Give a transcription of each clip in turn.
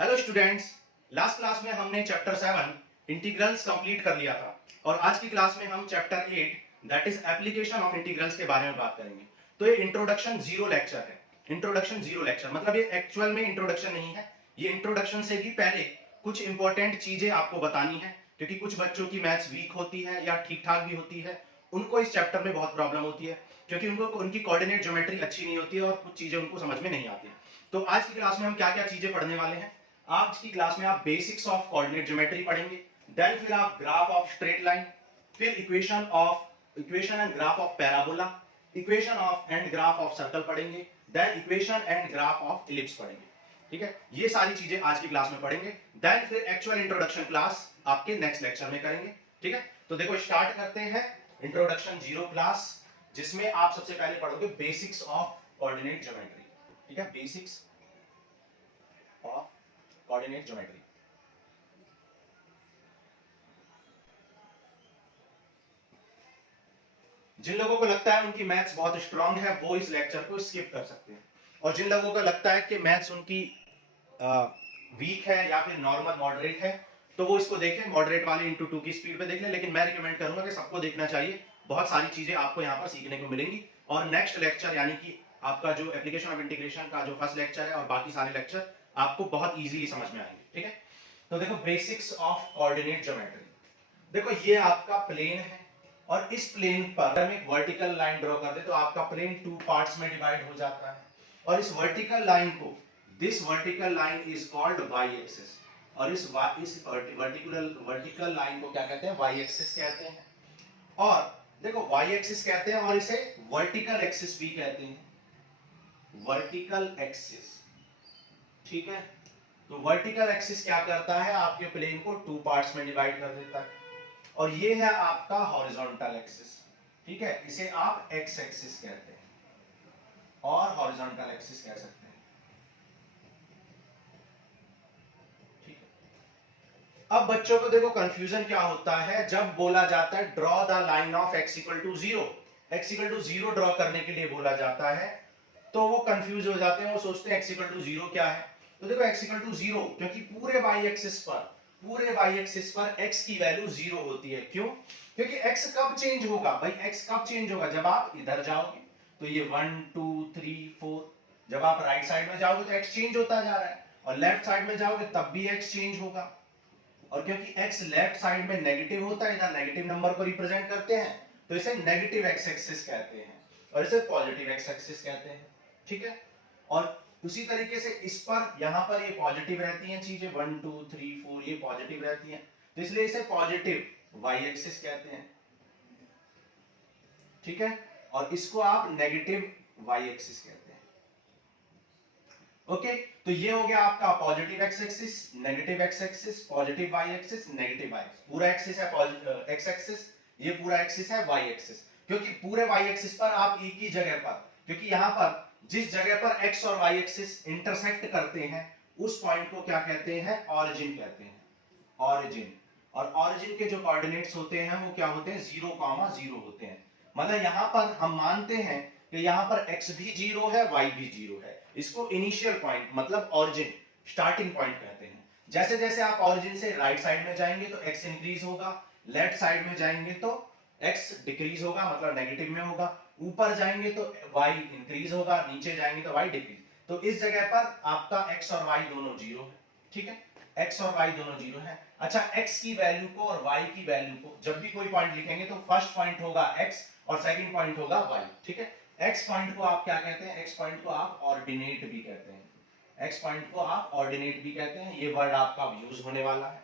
Hello students, last class में हमने chapter 7 integrals complete कर लिया था और आज की क्लास में हम chapter 8 that is application of integrals के बारे में बात करेंगे। तो ये इंट्रोडक्शन जीरो लेक्चर है। इंट्रोडक्शन जीरो लेक्चर मतलब ये एक्चुअल में इंट्रोडक्शन नहीं है, ये इंट्रोडक्शन से भी पहले कुछ इंपॉर्टेंट चीजें आपको बतानी है, क्योंकि कुछ बच्चों की मैथ्स वीक होती है या ठीक ठाक भी होती है। उनको इस चैप्टर में बहुत प्रॉब्लम होती है क्योंकि उनको उनकी कोऑर्डिनेट ज्योमेट्री अच्छी नहीं होती है और कुछ चीजें उनको समझ में नहीं आती है। तो आज की क्लास में हम क्या क्या चीजें पढ़ने वाले हैं। आज की क्लास में आप बेसिक्स ऑफ कोऑर्डिनेट ज्योमेट्री पढ़ेंगे, देन फिर आप ग्राफ ऑफ स्ट्रेट लाइन, फिर equation and graph of parabola, equation of and graph of circle पढ़ेंगे, then equation and graph of ellipse पढ़ेंगे। ठीक है, ये सारी चीजें आज की क्लास में पढ़ेंगे, देन फिर एक्चुअल इंट्रोडक्शन क्लास आपके नेक्स्ट लेक्चर में करेंगे। ठीक है, तो देखो स्टार्ट करते हैं इंट्रोडक्शन जीरो क्लास, जिसमें आप सबसे पहले पढ़ोगे बेसिक्स ऑफ कोऑर्डिनेट ज्योमेट्री। ठीक है, बेसिक्स ऑफ कोऑर्डिनेट ज्योमेट्री। जिन लोगों को लगता है उनकी मैथ्स बहुत स्ट्रांग है वो इस लेक्चर को स्किप कर सकते हैं, और जिन लोगों को लगता है कि मैथ्स उनकी वीक है या फिर नॉर्मल मॉडरेट है तो वो इसको देखें, मॉडरेट वाले इंटू 2 की स्पीड पे देख लें। लेकिन मैं रिकमेंड करूंगा कि सबको देखना चाहिए, बहुत सारी चीजें आपको यहाँ पर सीखने को मिलेंगी। और नेक्स्ट लेक्चर यानी कि आपका जो एप्लीकेशन ऑफ इंटीग्रेशन का जो फर्स्ट लेक्चर है और बाकी सारे लेक्चर आपको बहुत इजीली समझ में आएंगे। ठीक है, तो देखो बेसिक्स ऑफ कोऑर्डिनेट ज्योमेट्री। देखो ये आपका प्लेन है और इस प्लेन पर हम एक वर्टिकल लाइन ड्रॉ कर दे तो आपका प्लेन 2 पार्ट्स में डिवाइड हो जाता है। और इस वर्टिकल लाइन को, this vertical line is called y axis, और इस वर्टिकल लाइन को क्या कहते हैं, वाई एक्सिस कहते हैं। और देखो वाई एक्सिस कहते हैं और इसे वर्टिकल एक्सिस भी कहते हैं, वर्टिकल एक्सिस। ठीक है, तो वर्टिकल एक्सिस क्या करता है, आपके प्लेन को 2 पार्ट्स में डिवाइड कर देता है। और ये है आपका हॉरिजॉन्टल एक्सिस। ठीक है, इसे आप एक्स एक्सिस कहते हैं और हॉरिजॉन्टल एक्सिस कह सकते हैं। ठीक है, अब बच्चों को देखो कंफ्यूजन क्या होता है जब बोला जाता है draw the line of x equal to zero. X equal to zero draw करने के लिए बोला जाता है तो वो कंफ्यूज हो जाते हैं, वो सोचते हैं एक्स इक्वल टू जीरो क्या है। तो देखो एक्स इक्वल टू जीरो, क्योंकि पूरे वाई एक्सिस पर x की वैल्यू जीरो होती है। क्यों? क्योंकि x कब चेंज होगा भाई, x कब चेंज होगा, जब आप इधर जाओगे तो ये 1 2 3 4, जब आप राइट साइड में जाओगे तो x चेंज होता जा रहा है, और लेफ्ट साइड में जाओगे तब भी x चेंज होगा। और क्योंकि x लेफ्ट साइड में नेगेटिव होता है, इधर नेगेटिव नंबर को रिप्रेजेंट करते हैं, तो इसे नेगेटिव x एक्सिस कहते हैं और इसे पॉजिटिव x एक्सिस कहते हैं। ठीक है, और उसी तरीके से इस पर, यहां पर ये पॉजिटिव रहती हैं चीजें 1 2 3 4, ये पॉजिटिव रहती हैं, तो इसलिए इसे पॉजिटिव वाई एक्सिस कहते हैं। ठीक है, और इसको आप नेगेटिव वाई एक्सिस कहते हैं। ओके, तो ये हो गया आपका positive x axis, negative x axis, positive y axis, negative y axis. पूरा एक्सिस है एक्स एक्सिस, ये पूरा एक्सिस है वाई एक्सिस। क्योंकि पूरे वाई एक्सिस पर आप एक ही जगह पर, क्योंकि यहां पर जिस जगह पर x और y एक्सिस इंटरसेक्ट करते हैं उस पॉइंट को क्या कहते हैं, ऑरिजिन कहते हैं, ऑरिजिन। और ऑरिजिन के जो कोऑर्डिनेट्स होते हैं वो क्या होते हैं, 0,0 होते हैं। मतलब यहां पर हम मानते हैं कि यहां पर x भी 0 है, y भी 0 है। इसको इनिशियल पॉइंट मतलब ऑरिजिन, स्टार्टिंग पॉइंट कहते हैं। जैसे जैसे आप ऑरिजिन से राइट साइड में जाएंगे तो x इंक्रीज होगा, लेफ्ट साइड में जाएंगे तो x डिक्रीज होगा मतलब नेगेटिव में होगा, ऊपर जाएंगे तो y इंक्रीज होगा, नीचे जाएंगे तो y डिक्रीज। तो इस जगह पर आपका x और y दोनों 0 है। ठीक है, x और y दोनों 0 है। अच्छा, x की वैल्यू को और y की वैल्यू को जब भी कोई पॉइंट लिखेंगे तो फर्स्ट पॉइंट होगा x और सेकंड पॉइंट होगा y। ठीक है, x पॉइंट को आप क्या कहते हैं, x पॉइंट को आप ऑर्डिनेट भी कहते हैं, x पॉइंट को आप ऑर्डिनेट भी कहते हैं। ये वर्ड आपका यूज होने वाला है।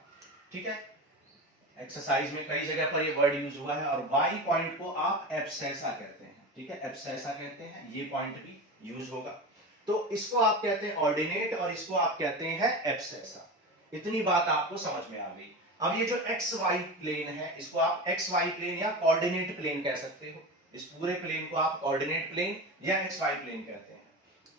ठीक है, एक्सरसाइज में कई जगह पर ये वर्ड यूज हुआ है। और y पॉइंट को आप एब्सेसा कहते हैं। ठीक है, एब्सेसा कहते हैं, ये पॉइंट भी यूज होगा। तो इसको आप कहते हैं ऑर्डिनेट और इसको आप कहते हैं एब्सेसा। इतनी बात आपको समझ में आ गई। अब ये जो एक्स वाई प्लेन है इसको आप एक्स वाई प्लेन या कोऑर्डिनेट प्लेन कह सकते हो। इस पूरे प्लेन को आप कोऑर्डिनेट प्लेन या एक्स वाई प्लेन कहते हैं।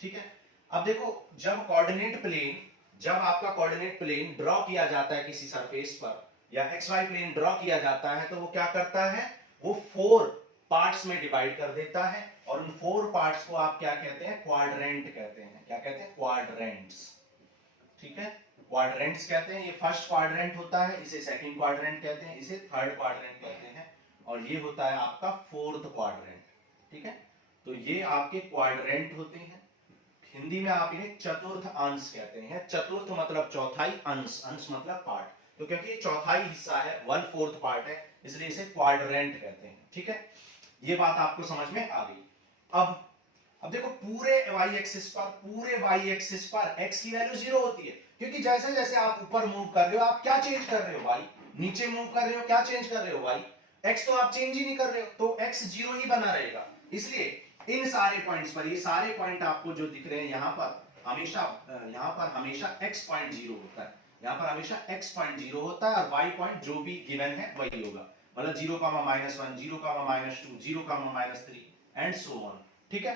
ठीक है, अब देखो जब आपका कोऑर्डिनेट प्लेन ड्रॉ किया जाता है किसी सरफेस पर या एक्स वाई प्लेन ड्रॉ किया जाता है तो वो क्या करता है, वो 4 पार्ट्स में डिवाइड कर देता है। और उन 4 पार्ट्स को आप क्या कहते हैं, क्वाड्रेंट कहते हैं। क्या कहते हैं, क्वाड्रेंट्स। ठीक है, क्वाड्रेंट्स कहते हैं। ये फर्स्ट क्वाड्रेंट होता है, इसे सेकंड क्वाड्रेंट कहते हैं, इसे थर्ड क्वाड्रेंट कहते हैं, और ये होता है आपका फोर्थ क्वाड्रेंट। ठीक है, तो ये आपके क्वाड्रेंट होते हैं। हिंदी में आप इन्हें चतुर्थ अंश कहते हैं। चतुर्थ मतलब चौथाई, अंश अंश मतलब पार्ट, तो क्योंकि ये चौथाई हिस्सा है, 1/4 पार्ट है, इसलिए इसे क्वाड्रेंट कहते हैं। ठीक है, ये बात आपको समझ में आ गई। अब देखो पूरे y एक्सिस पर x की वैल्यू 0 होती है, क्योंकि जैसे जैसे आप ऊपर मूव कर रहे हो आप क्या चेंज कर रहे हो, y, नीचे मूव कर रहे हो क्या चेंज कर रहे हो, y, x तो आप चेंज ही नहीं कर रहे हो, तो x 0 ही बना रहेगा। इसलिए इन सारे पॉइंट्स पर, ये सारे पॉइंट आपको जो दिख रहे हैं यहाँ पर हमेशा x पॉइंट 0 होता है, यहाँ पर हमेशा x पॉइंट 0 होता है, और y पॉइंट जो भी गिवन है वही होगा, मतलब 0, -1, 0, -2, 0, -3 एंड सो ऑन। ठीक है,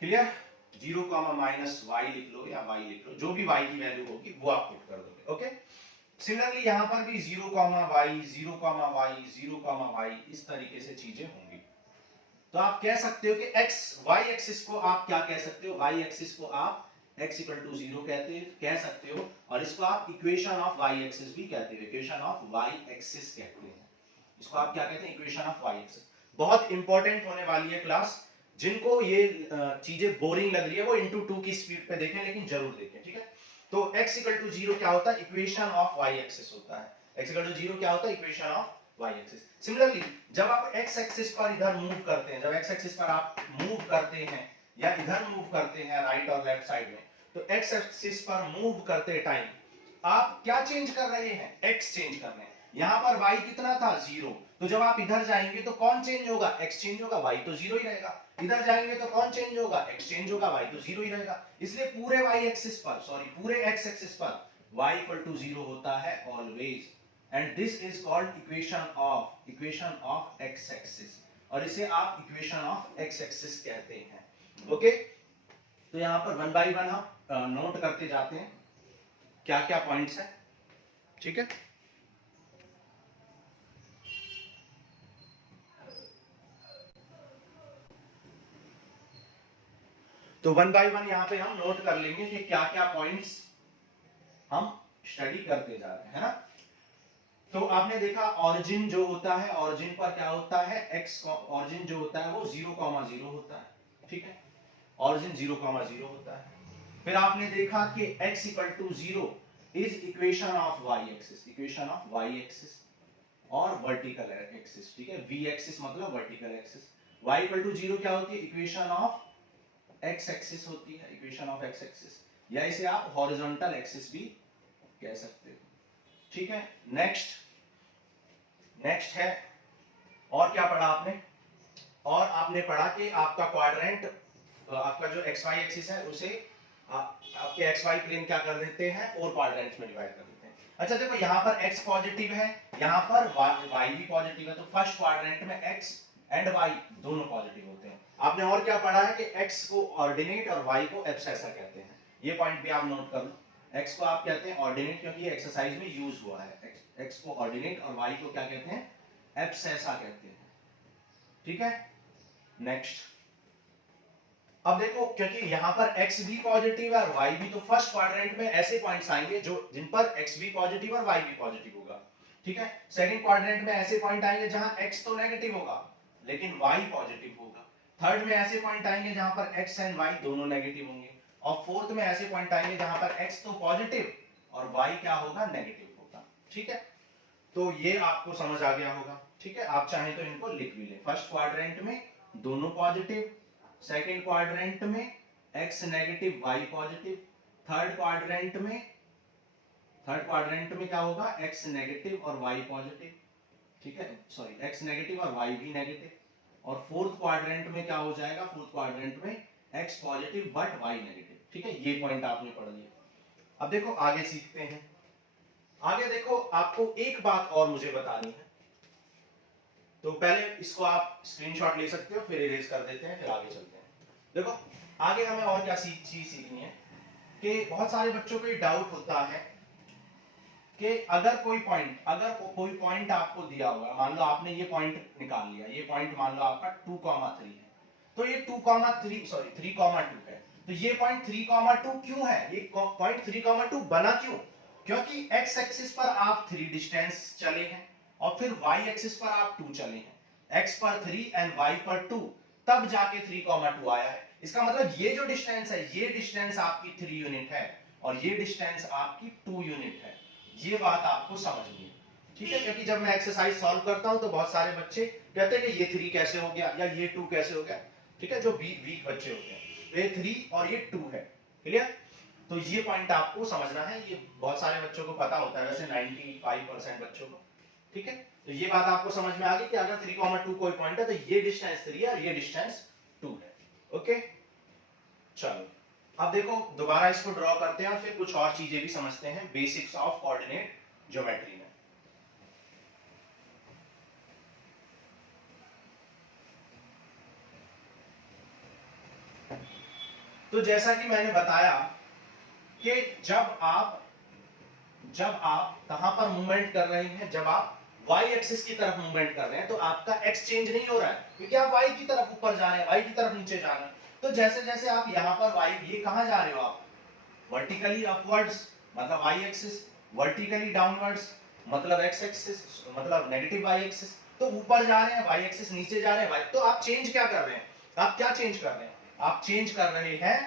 क्लियर? 0, -y लिख लो या y लिख लो, जो भी y की वैल्यू होगी वो आप पुट कर दोगे। ओके, सिमिलरली यहां पर भी 0, y 0, y 0, y इस तरीके से चीजें होंगी। तो आप कह सकते हो कि x y एक्सिस को आप क्या कह सकते हो, y एक्सिस को आप x = 0 कह सकते हो, और इसको आप इक्वेशन ऑफ y एक्सिस भी कहते हो, इक्वेशन ऑफ y एक्सिस कहते हैं। इसको आप क्या कहते हैं, इक्वेशन ऑफ y एक्सिस। बहुत इंपॉर्टेंट होने वाली है क्लास, जिनको ये चीजें बोरिंग लग रही है वो into 2 की स्पीड पे देखें, लेकिन जरूर देखें। ठीक है, तो x = 0 क्या होता है, इक्वेशन ऑफ y एक्सिस होता है। x = 0 क्या होता है, equation of y axis. Similarly जब आप x एक्सिस पर इधर मूव करते हैं, जब x एक्सिस पर आप मूव करते हैं या इधर मूव करते हैं राइट और लेफ्ट साइड में, तो x एक्सिस पर मूव करते टाइम आप क्या चेंज कर रहे हैं, x चेंज कर रहे हैं। यहां पर y कितना था, 0, तो जब आप इधर जाएंगे तो कौन चेंज होगा, x चेंज होगा, y तो 0 ही रहेगा। इधर जाएंगे तो कौन चेंज होगा, x चेंज होगा, y तो 0 ही रहेगा। इसलिए पूरे y एक्सिस पर, पूरे x एक्सिस पर y = 0 होता है always, and this is called equation of x axis, और इसे आप इक्वेशन ऑफ x एक्सिस कहते हैं। ओके, तो यहां पर 1 बाय 1 हम नोट करते जाते हैं क्या क्या पॉइंट्स है। ठीक है, तो 1 बाय 1 यहां पे हम नोट कर लेंगे कि क्या क्या पॉइंट्स हम स्टडी करते जा रहे हैं, है ना। तो आपने देखा ऑरिजिन जो होता है, ऑरिजिन पर क्या होता है, x ऑरिजिन जो होता है वो 0, 0 होता है। ठीक है, ऑरिजिन 0, 0 होता है। फिर आपने देखा कि x = 0 is equation of y axis, equation of y axis और वर्टिकल एक्सिस। ठीक है, v एक्सिस मतलब वर्टिकल एक्सिस। y = 0 क्या होती है, इक्वेशन ऑफ x एक्सिस होती है, इक्वेशन ऑफ x एक्सिस, या इसे आप हॉरिजॉन्टल एक्सिस भी कह सकते हो। ठीक है, नेक्स्ट है, और क्या पढ़ा आपने, और आपने पढ़ा कि आपका क्वाड्रेंट, आपका जो xy एक्सिस है उसे आपके xy प्लेन क्या कर देते हैं, 4 क्वाड्रेंट्स में डिवाइड कर देते हैं। अच्छा देखो, यहाँ पर x पॉजिटिव है, यहाँ पर y भी पॉजिटिव है, तो फर्स्ट क्वाड्रेंट में x एंड y दोनों पॉजिटिव होते हैं। आपने और क्या पढ़ा है कि x को ऑर्डिनेट और y को एब्सेसा कहते हैं, ये पॉइंट भी आप नोट कर लो। x को आप कहते हैं ऑर्डिनेट, क्योंकि ये एक्सरसाइज में यूज हुआ है, x को ऑर्डिनेट, और y को क्या कहते हैं, एब्सेसा कहते हैं। ठीक है, नेक्स्ट, अब देखो क्योंकि यहां पर x भी पॉजिटिव है और y भी, तो फर्स्ट क्वाड्रेंट में ऐसे पॉइंट्स आएंगे जो जिन पर x भी पॉजिटिव और y भी पॉजिटिव होगा। ठीक है, सेकंड क्वाड्रेंट में ऐसे पॉइंट आएंगे जहां x तो नेगेटिव होगा लेकिन y पॉजिटिव होगा। थर्ड में ऐसे पॉइंट आएंगे जहां पर x एंड y दोनों नेगेटिव होंगे, और फोर्थ में ऐसे पॉइंट आएंगे जहां पर x तो पॉजिटिव और y क्या होगा, नेगेटिव होगा। ठीक है, तो ये आपको समझ आ गया होगा। ठीक है, आप चाहें तो इनको लिख भी लें, फर्स्ट क्वाड्रेंट में दोनों पॉजिटिव, सेकंड क्वाड्रेंट में x negative y positive, third quadrant में क्या होगा, x नेगेटिव और y पॉजिटिव। ठीक है, सॉरी, x नेगेटिव और y भी नेगेटिव, और फोर्थ क्वाड्रेंट में क्या हो जाएगा, फोर्थ क्वाड्रेंट में x positive but y negative. ठीक है, ये पॉइंट आपने पढ़ लिया। अब देखो आगे सीखते हैं। आगे देखो, आपको एक बात और मुझे बतानी है, तो पहले इसको आप स्क्रीनशॉट ले सकते हो, फिर इरेज कर देते हैं, फिर आगे चलते हैं। देखो आगे हमें और क्या चीज सीखनी है कि बहुत सारे बच्चों को ये डाउट होता है कि अगर कोई पॉइंट आपको दिया हुआ है, मान लो आपने ये पॉइंट निकाल लिया, ये पॉइंट मान लो आपका 2, 3 है, तो ये 3, 2 है, तो ये पॉइंट 3,2 क्यों है, ये पॉइंट 3,2 बना क्यों, क्योंकि x एक्सिस पर आप 3 डिस्टेंस चले हैं और फिर y एक्सिस पर आप 2 चले हैं, x पर 3 एंड y पर 2, तब जाके 3,2 आया है। इसका मतलब ये जो डिस्टेंस है, ये डिस्टेंस आपकी 3 यूनिट है और ये डिस्टेंस आपकी 2 यूनिट है। ये बात आपको समझनी है, ठीक है, क्योंकि जब मैं एक्सरसाइज सॉल्व करता हूं तो बहुत सारे बच्चे कहते हैं कि ये 3 कैसे हो गया या ये 2 कैसे हो गया, ठीक है, जो वीक बच्चे होते हैं, तो ये 3 और ये 2 है, क्लियर। तो ये पॉइंट आपको समझना है, ये बहुत सारे बच्चों को पता होता है, वैसे 95% बच्चों को, ठीक है। तो ये बात आपको समझ में आ गई कि अगर 3,2 कोई पॉइंट है तो ये डिस्टेंस 3 है और ये डिस्टेंस 2 है, ओके। चलो अब देखो दोबारा इसको ड्रॉ करते हैं और फिर कुछ और चीजें भी समझते हैं बेसिक्स ऑफ कोऑर्डिनेट ज्योमेट्री में। तो जैसा कि मैंने बताया कि जब आप कहां पर मूवमेंट कर रहे हैं, जब आप y एक्सिस की तरफ मूवमेंट कर रहे हैं तो आपका x चेंज नहीं हो रहा है, क्योंकि आप y की तरफ ऊपर जा रहे हैं, y की तरफ नीचे जा रहे हैं। तो जैसे जैसे आप यहां पर y, ये कहां जा रहे हो आप, वर्टिकली अपवर्ड्स मतलब y एक्सिस, वर्टिकली डाउनवर्ड्स मतलब x एक्सिस, मतलब नेगेटिव y एक्सिस। तो ऊपर जा रहे हैं y एक्सिस, नीचे जा रहे हैं y। तो आप चेंज क्या कर रहे हैं, आप क्या चेंज कर रहे हैं, आप चेंज कर रहे हैं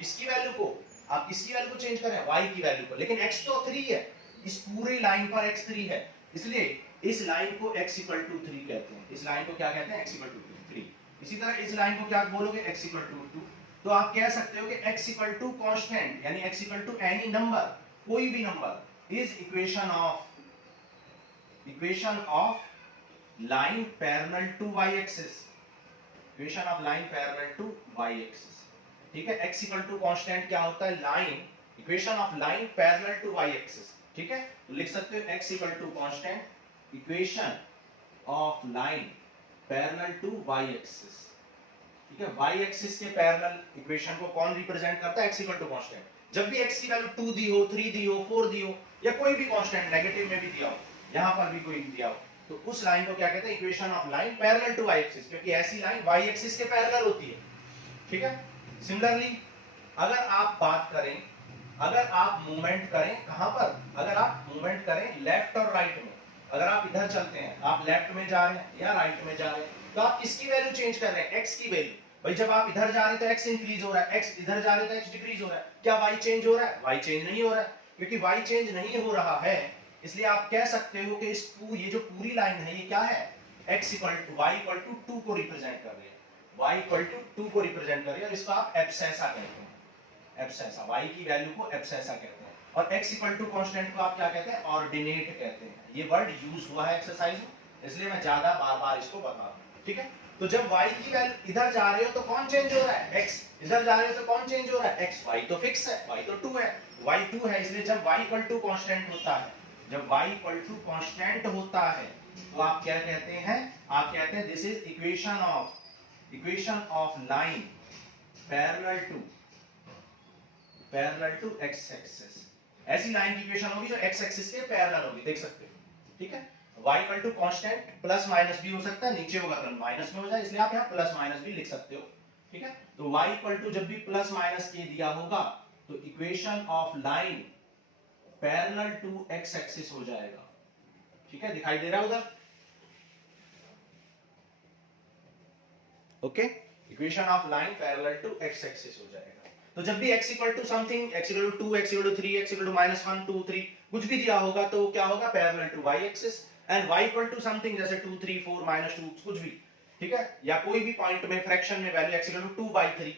इसकी वैल्यू को, आप किसकी वैल्यू को चेंज कर रहे हैं, y की वैल्यू को। लेकिन x तो 3 है, इस पूरी लाइन पर x 3 है, इसलिए इस लाइन को x = 3 कहते हैं। इस लाइन को क्या कहते हैं, x = 3। इसी तरह इस लाइन को क्या बोलोगे, x = 2। तो आप कह सकते हो कि x = कांस्टेंट यानी x = एनी नंबर, कोई भी नंबर, is equation of line parallel to y axis, equation of line parallel to y axis, ठीक है। x = कांस्टेंट क्या होता है, line, equation of line parallel to y axis, ठीक है। तो लिख सकते हो x = constant equation of line parallel to y axis, ठीक है। y एक्सिस के पैरेलल इक्वेशन को कौन रिप्रेजेंट करता है, x = कांस्टेंट। जब भी x की वैल्यू 2 दी हो, 3 दी हो, 4 दी हो, या कोई भी कांस्टेंट नेगेटिव में भी दिया हो, यहां पर भी कोई दिया हो, तो उस लाइन को क्या कहते हैं, equation of line parallel to y axis, क्योंकि ऐसी लाइन y एक्सिस के पैरेलल होती है, ठीक है। सिमिलरली अगर आप बात करें, अगर आप मूवमेंट करें कहां पर, अगर आप मूवमेंट करें लेफ्ट और राइट में, अगर आप इधर चलते हैं, आप लेफ्ट में जा रहे हैं या राइट में जा रहे हैं, तो आप किसकी वैल्यू चेंज कर रहे हैं, x की वैल्यू। भाई जब आप इधर जा रहे हैं तो x इंक्रीज हो रहा है, x इधर जा रहे हैं तो x डिक्रीज हो रहा है। क्या y चेंज हो रहा है, y चेंज नहीं हो रहा है। क्योंकि y चेंज नहीं हो रहा है, इसलिए आप कह सकते हो कि ये जो पूरी लाइन है ये क्या है, y = 2 को रिप्रेजेंट कर रही है, y = 2 को रिप्रेजेंट कर रही है, और इसको आप एब्सेसा कहते हैं, एब्सेसा, y की वैल्यू को एब्सेसा कहते हैं। और x = कांस्टेंट को आप क्या कहते हैं, ऑर्डिनेट कहते हैं। ये वर्ड यूज हुआ है एक्सरसाइज में, इसलिए मैं ज्यादा बार-बार इसको बता रहा हूं, ठीक है। तो जब y की वैल्यू, इधर जा रहे हो तो कौन चेंज हो रहा है, x, इधर जा रहे हो तो कौन चेंज हो रहा है, x, y तो फिक्स है, y तो 2 है, y 2 है, इसलिए जब y = कांस्टेंट होता है, जब y = कांस्टेंट होता है, तो आप क्या कहते हैं, आप कहते हैं this is equation of line parallel to x axis. ऐसी लाइन की इक्वेशन होगी जो x एक्सिस के पैरेलल होगी, देख सकते हो, ठीक है। y = कांस्टेंट, प्लस माइनस भी हो सकता है, नीचे होगा तो माइनस में हो जाए, इसलिए आप यहाँ प्लस माइनस भी लिख सकते हो, ठीक है। तो y = जब भी प्लस माइनस के दिया होगा तो equation of line parallel to x axis हो जाएगा, ठीक है, दिखाई दे रहा है उधर, okay. Equation of line parallel to x axis हो जाएगा। तो जब भी x = something, x = 2, x = 3, x = -1, 2, 3 कुछ भी दिया होगा तो क्या होगा, parallel to y axis. And y = something जैसे 2, 3, 4, -2 कुछ भी, ठीक है, या कोई भी पॉइंट में फ्रैक्शन में वैल्यू x = 2/3,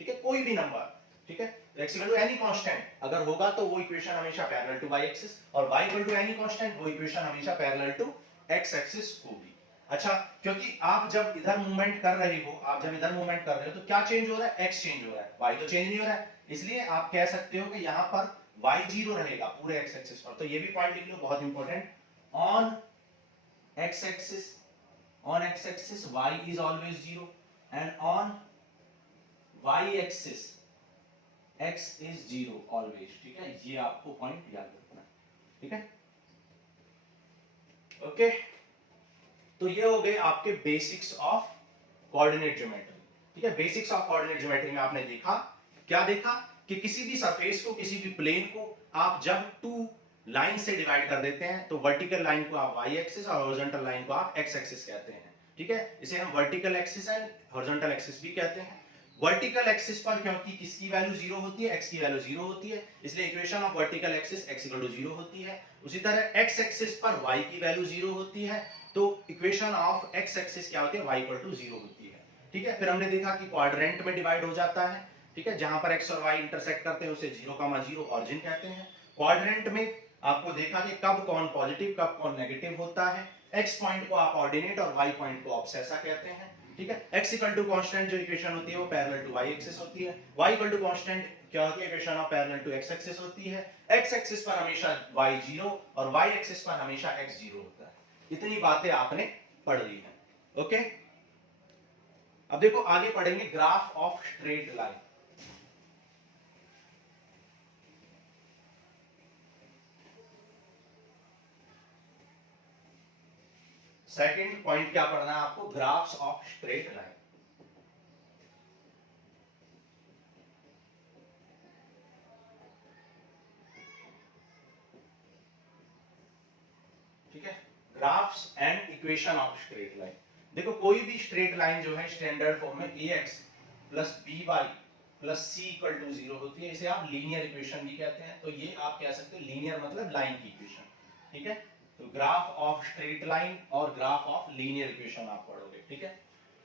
ठीक है, कोई भी नंबर, ठीक है, x = एनी कांस्टेंट अगर होगा तो वो इक्वेशन हमेशा पैरेलल टू y एक्सिस, और y = एनी कांस्टेंट, वो इक्वेशन हमेशा पैरेलल टू x एक्सिस होगी। अच्छा, क्योंकि आप जब इधर मूवमेंट कर रहे हो, आप जब इधर मूवमेंट कर रहे हो तो क्या चेंज हो रहा है, x चेंज हो रहा है, y तो चेंज नहीं हो रहा है, इसलिए आप कह सकते हो कि यहां पर y 0 रहेगा पूरे x एक्सिस पर। तो ये भी पॉइंट लिख लो, बहुत important, on x axis y is always 0 and on y axis x is 0 always, ठीक है। ये आपको पॉइंट याद रखना है, ठीक है, ओके। तो ये हो गए आपके बेसिक्स ऑफ कोऑर्डिनेट ज्योमेट्री, ठीक है। बेसिक्स ऑफ कोऑर्डिनेट ज्योमेट्री में आपने देखा क्या देखा कि किसी भी सरफेस को, किसी भी प्लेन को आप जब टू लाइन से डिवाइड कर देते हैं तो वर्टिकल लाइन को आप वाई एक्सिस और हॉरिजॉन्टल लाइन को आप एक्स एक्सिस कहते हैं, ठीक है। इसे हम vertical axis and horizontal axis भी कहते हैं। वर्टिकल एक्सिस पर क्योंकि किसकी वैल्यू जीरो होती है, एक्स की वैल्यू जीरो होती है, इसलिए equation of vertical axis x equal to zero होती है। उसी तरह एक्स एक्सिस पर वाई की वैल्यू जीरो होती है, तो इक्वेशन ऑफ एक्स एक्सिस क्या होती है, वाई इक्वल टू जीरो होती है, ठीक है। फिर हमने देखा कि क्वाड्रेंट में डिवाइड हो जाता है, ठीक है, जहां पर एक्स और वाई इंटरसेक्ट करते हैं उसे 0,0 ऑरिजिन कहते हैं। क्वाड्रेंट में आपको देखा कि कब कौन पॉजिटिव कब कौन नेगेटिव होता है। एक्स पॉइंट को आप ऑर्डिनेट और वाई पॉइंट को ऑब्सेसा कहते हैं, ठीक है। x इक्वल टू कांस्टेंट जो इक्वेशन होती है वो पैरेलल टू y एक्सिस होती है, y इक्वल टू कांस्टेंट क्या होती है, equation of parallel to x axis होती है। x एक्सिस पर हमेशा y 0 और y एक्सिस पर हमेशा x 0 होता है। इतनी बातें आपने पढ़ ली हैं, ओके। अब देखो आगे पढ़ेंगे graph of straight line. Second point क्या पढ़ना है आपको, ग्राफ्स ऑफ स्ट्रेट लाइन। ठीक है, graphs and equation of straight line. देखो कोई भी स्ट्रेट लाइन जो है स्टैंडर्ड फॉर्म में ax plus by plus c equal to 0 होती है, इसे आप लीनियर इक्वेशन भी कहते हैं। तो ये आप कह सकते हो लीनियर मतलब लाइन की इक्वेशन, ठीक है। तो ग्राफ ऑफ स्ट्रेट लाइन और ग्राफ ऑफ लीनियर इक्वेशन आप पढ़ोगे, ठीक है।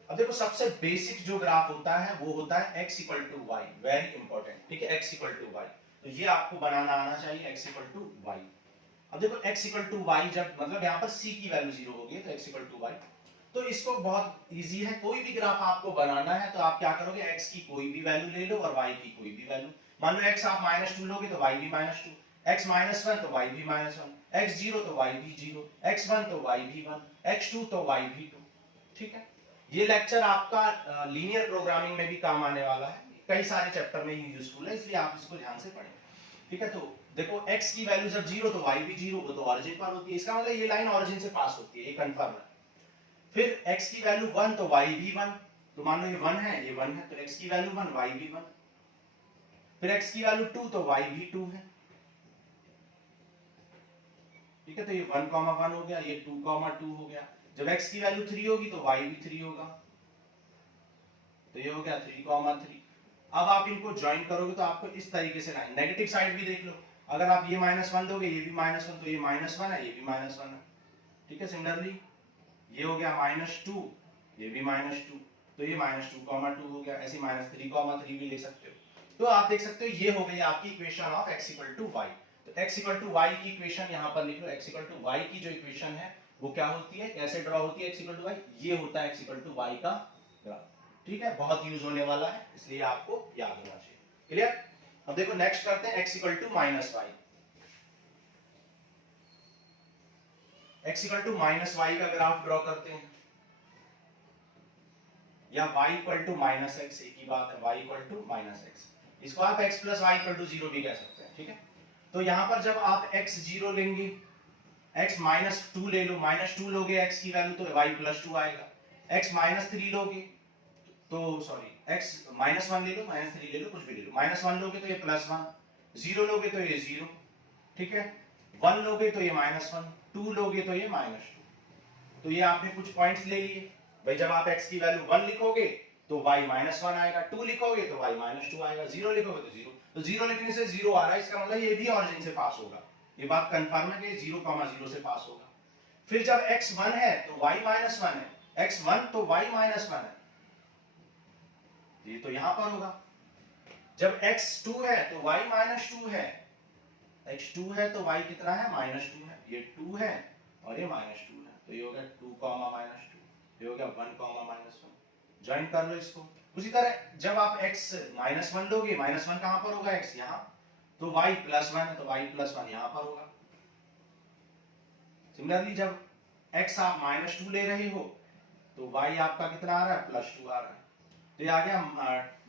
अब देखो सबसे बेसिक जो ग्राफ होता है वो होता है x equal to y, very important, ठीक है, x इक्वल टू वाई। तो ये आपको बनाना आना चाहिए, x इक्वल टू वाई। अब देखो x इक्वल टू वाई जब मतलब यहाँ पर c की वैल्यू 0 होगी तो x इक्वल टू वाई, तो इसको बहुत इजी है। कोई भी ग्राफ आपको बनाना है तो आप क्या करोगे, x की कोई भी वैल्यू ले लो और y की कोई भी वैल्यू। मान लो x आप -2 लोगे तो y भी -2, x -1 तो y भी -1, x 0 तो y भी 0, x 1 तो y भी 1, x 2 तो y भी 2, ठीक है। ये लेक्चर आपका लीनियर प्रोग्रामिंग में भी काम आने वाला है, कई सारे चैप्टर में ही यूजफुल है, इसलिए आप इसको ध्यान से पढ़ें, ठीक है। तो देखो x की वैल्यू जब 0 तो y भी 0, वो तो ऑरिजिन पर होती है, इसका मतलब ये लाइन ऑरिजिन से पास होती है, ये कंफर्म है। फिर x की वैल्यू 1 तो y भी 1, तो मान लो ये 1 है, ये 1 है, तो x की वैल्यू 1 y भी 1। फिर x की वैल्यू 2 तो y भी 2 है, ठीक है। तो ये 1, 1 हो गया, ये 2, 2 हो गया। जब x की वैल्यू 3 होगी तो y भी 3 होगा, तो ये हो गया 3, 3। अब आप इनको ज्वाइन करोगे तो आपको इस तरीके से लाइन, नेगेटिव साइड भी देख लो, अगर आप ये -1 दोगे, ये भी -1, तो ये -1 है, ये भी -1 है, ठीक है। सिमिलरली ये हो गया -2, ये भी -2, तो ये -2, 2 हो गया। ऐसे -3, 3 भी ले सकते हो। तो आप देख सकते हो ये हो गई आपकी equation of x equal to y. तो x इक्वल टू वाई की इक्वेशन यहां पर लिख लो, x इक्वल टू वाई की जो इक्वेशन है वो क्या होती है, कैसे ड्रॉ होती है x इक्वल टू वाई, ये होता है x इक्वल टू वाई का ग्राफ, ठीक है। बहुत यूज होने वाला है, इसलिए आपको याद होना चाहिए, क्लियर। अब देखो नेक्स्ट करते हैं x equal to minus y. x equal to minus y का ग्राफ ड्रॉ करते हैं, या y equal to minus x, एक ही बात है, y equal to minus x. इसको आप x plus y equal to 0 भी कह सकते हैं, ठीक है। तो यहां पर जब आप x 0 लेंगे, x -2 ले लो, -2 लोगे x की वैल्यू तो y प्लस 2 आएगा। x -3 लोगे तो सॉरी x -1 ले लो, -3 ले लो, कुछ भी ले लो, -1 लोगे तो ये +1, 0 लोगे तो ये 0, ठीक है। 1 लोगे तो ये -1, 2 लोगे तो ये -2। तो ये आपने कुछ पॉइंट्स ले लिए भाई। जब आप x की वैल्यू 1 लिखोगे तो y -1 आएगा, 2 लिखोगे तो y -2 आएगा, 0 लिखोगे तो 0। तो 0 लिखने से 0 आ रहा है, इसका मतलब ये भी ऑरिजिन से पास होगा, ये बात कंफर्म है कि 0,0 से पास होगा। फिर जब x 1 है तो y -1 है, x 1 तो y -1 है, ये तो यहां पर होगा। जब x 2 है तो y -2 है, x 2 है तो y कितना है, -2 है, ये 2 है और ये -2 है, तो ये हो गया 2, -2, ये हो गया 1, -1। ज्वाइन कर लो इसको। उसी तरह जब आप x -1 लोगे, -1 कहां पर होगा, x यहां, तो y +1 है तो y +1 यहां पर होगा। सिमिलरली जब x आप -2 ले रहे हो तो y आपका कितना आ रहा है, +2 आ रहा है, तो ये आ गया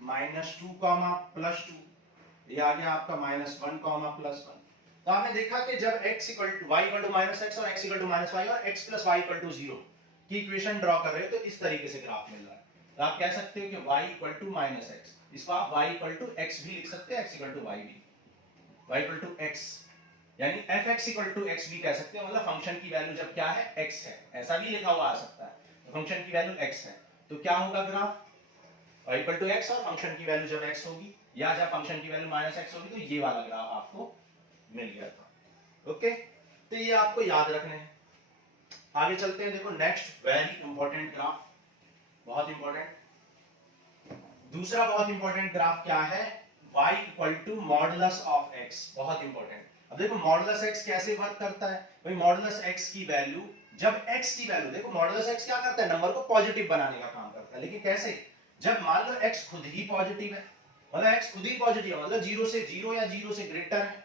-2, +2, ये आ गया आपका -1, +1। तो आपने देखा कि जब x equal to y equal to -x और x इक्वल टू -y और x plus y equal to 0 की इक्वेशन ड्रॉ कर रहे हो तो इस तरीके से ग्राफ मिल रहा है। तो आप कह सकते हो कि y equal to minus x, इसको आप y इक्वल टू एक्स भी लिख सकते हैं, x इक्वल टू वाई भी, y इक्वल टू एक्स, यानी f x equal to x भी कह सकते हो, मतलब फंक्शन की वैल्यू जब क्या है x है, ऐसा भी लिखा हुआ आ सकता है, तो फंक्शन की वैल्यू x है तो क्या होगा graph y equal to x, और फंक्शन की वैल्यू जब x होगी या जब फंक्शन की वैल्यू माइनस एक्स होगी तो ये वाला ग्राफ आपको मिल गया था। ओके, तो ये आपको याद रखने हैं। आगे चलते हैं, देखो नेक्स्ट वेरी इंपॉर्टेंट ग्राफ, बहुत इंपॉर्टेंट, दूसरा बहुत इंपॉर्टेंट ग्राफ क्या है, y equal to modulus of x, बहुत इंपॉर्टेंट। अब देखो मॉडुलस x कैसे वर्क करता है भाई, मॉडुलस x की वैल्यू जब x की वैल्यू, देखो मॉडुलस x क्या करता है, नंबर को पॉजिटिव बनाने का काम करता है, लेकिन कैसे, जब मान लो x खुद ही पॉजिटिव है, मतलब x खुद ही पॉजिटिव है, मतलब 0 से 0 या 0 से ग्रेटर है,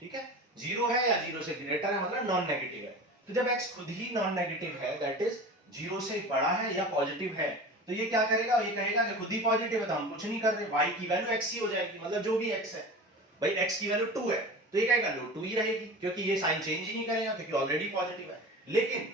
ठीक है, 0 है या 0 से ग्रेटर है, मतलब नॉन नेगेटिव है, तो जब x खुद ही नॉन नेगेटिव है, दैट इज 0 से बड़ा है या पॉजिटिव है, तो ये क्या करेगा, ये कहेगा कि खुद ही पॉजिटिव है तो हम कुछ नहीं कर रहे, y की वैल्यू x ही हो जाएगी, मतलब जो भी x है, भाई x की वैल्यू 2 है तो ये कहेगा लो 2 ही रहेगी, क्योंकि ये साइन चेंज ही नहीं करेगा क्योंकि ऑलरेडी पॉजिटिव है। लेकिन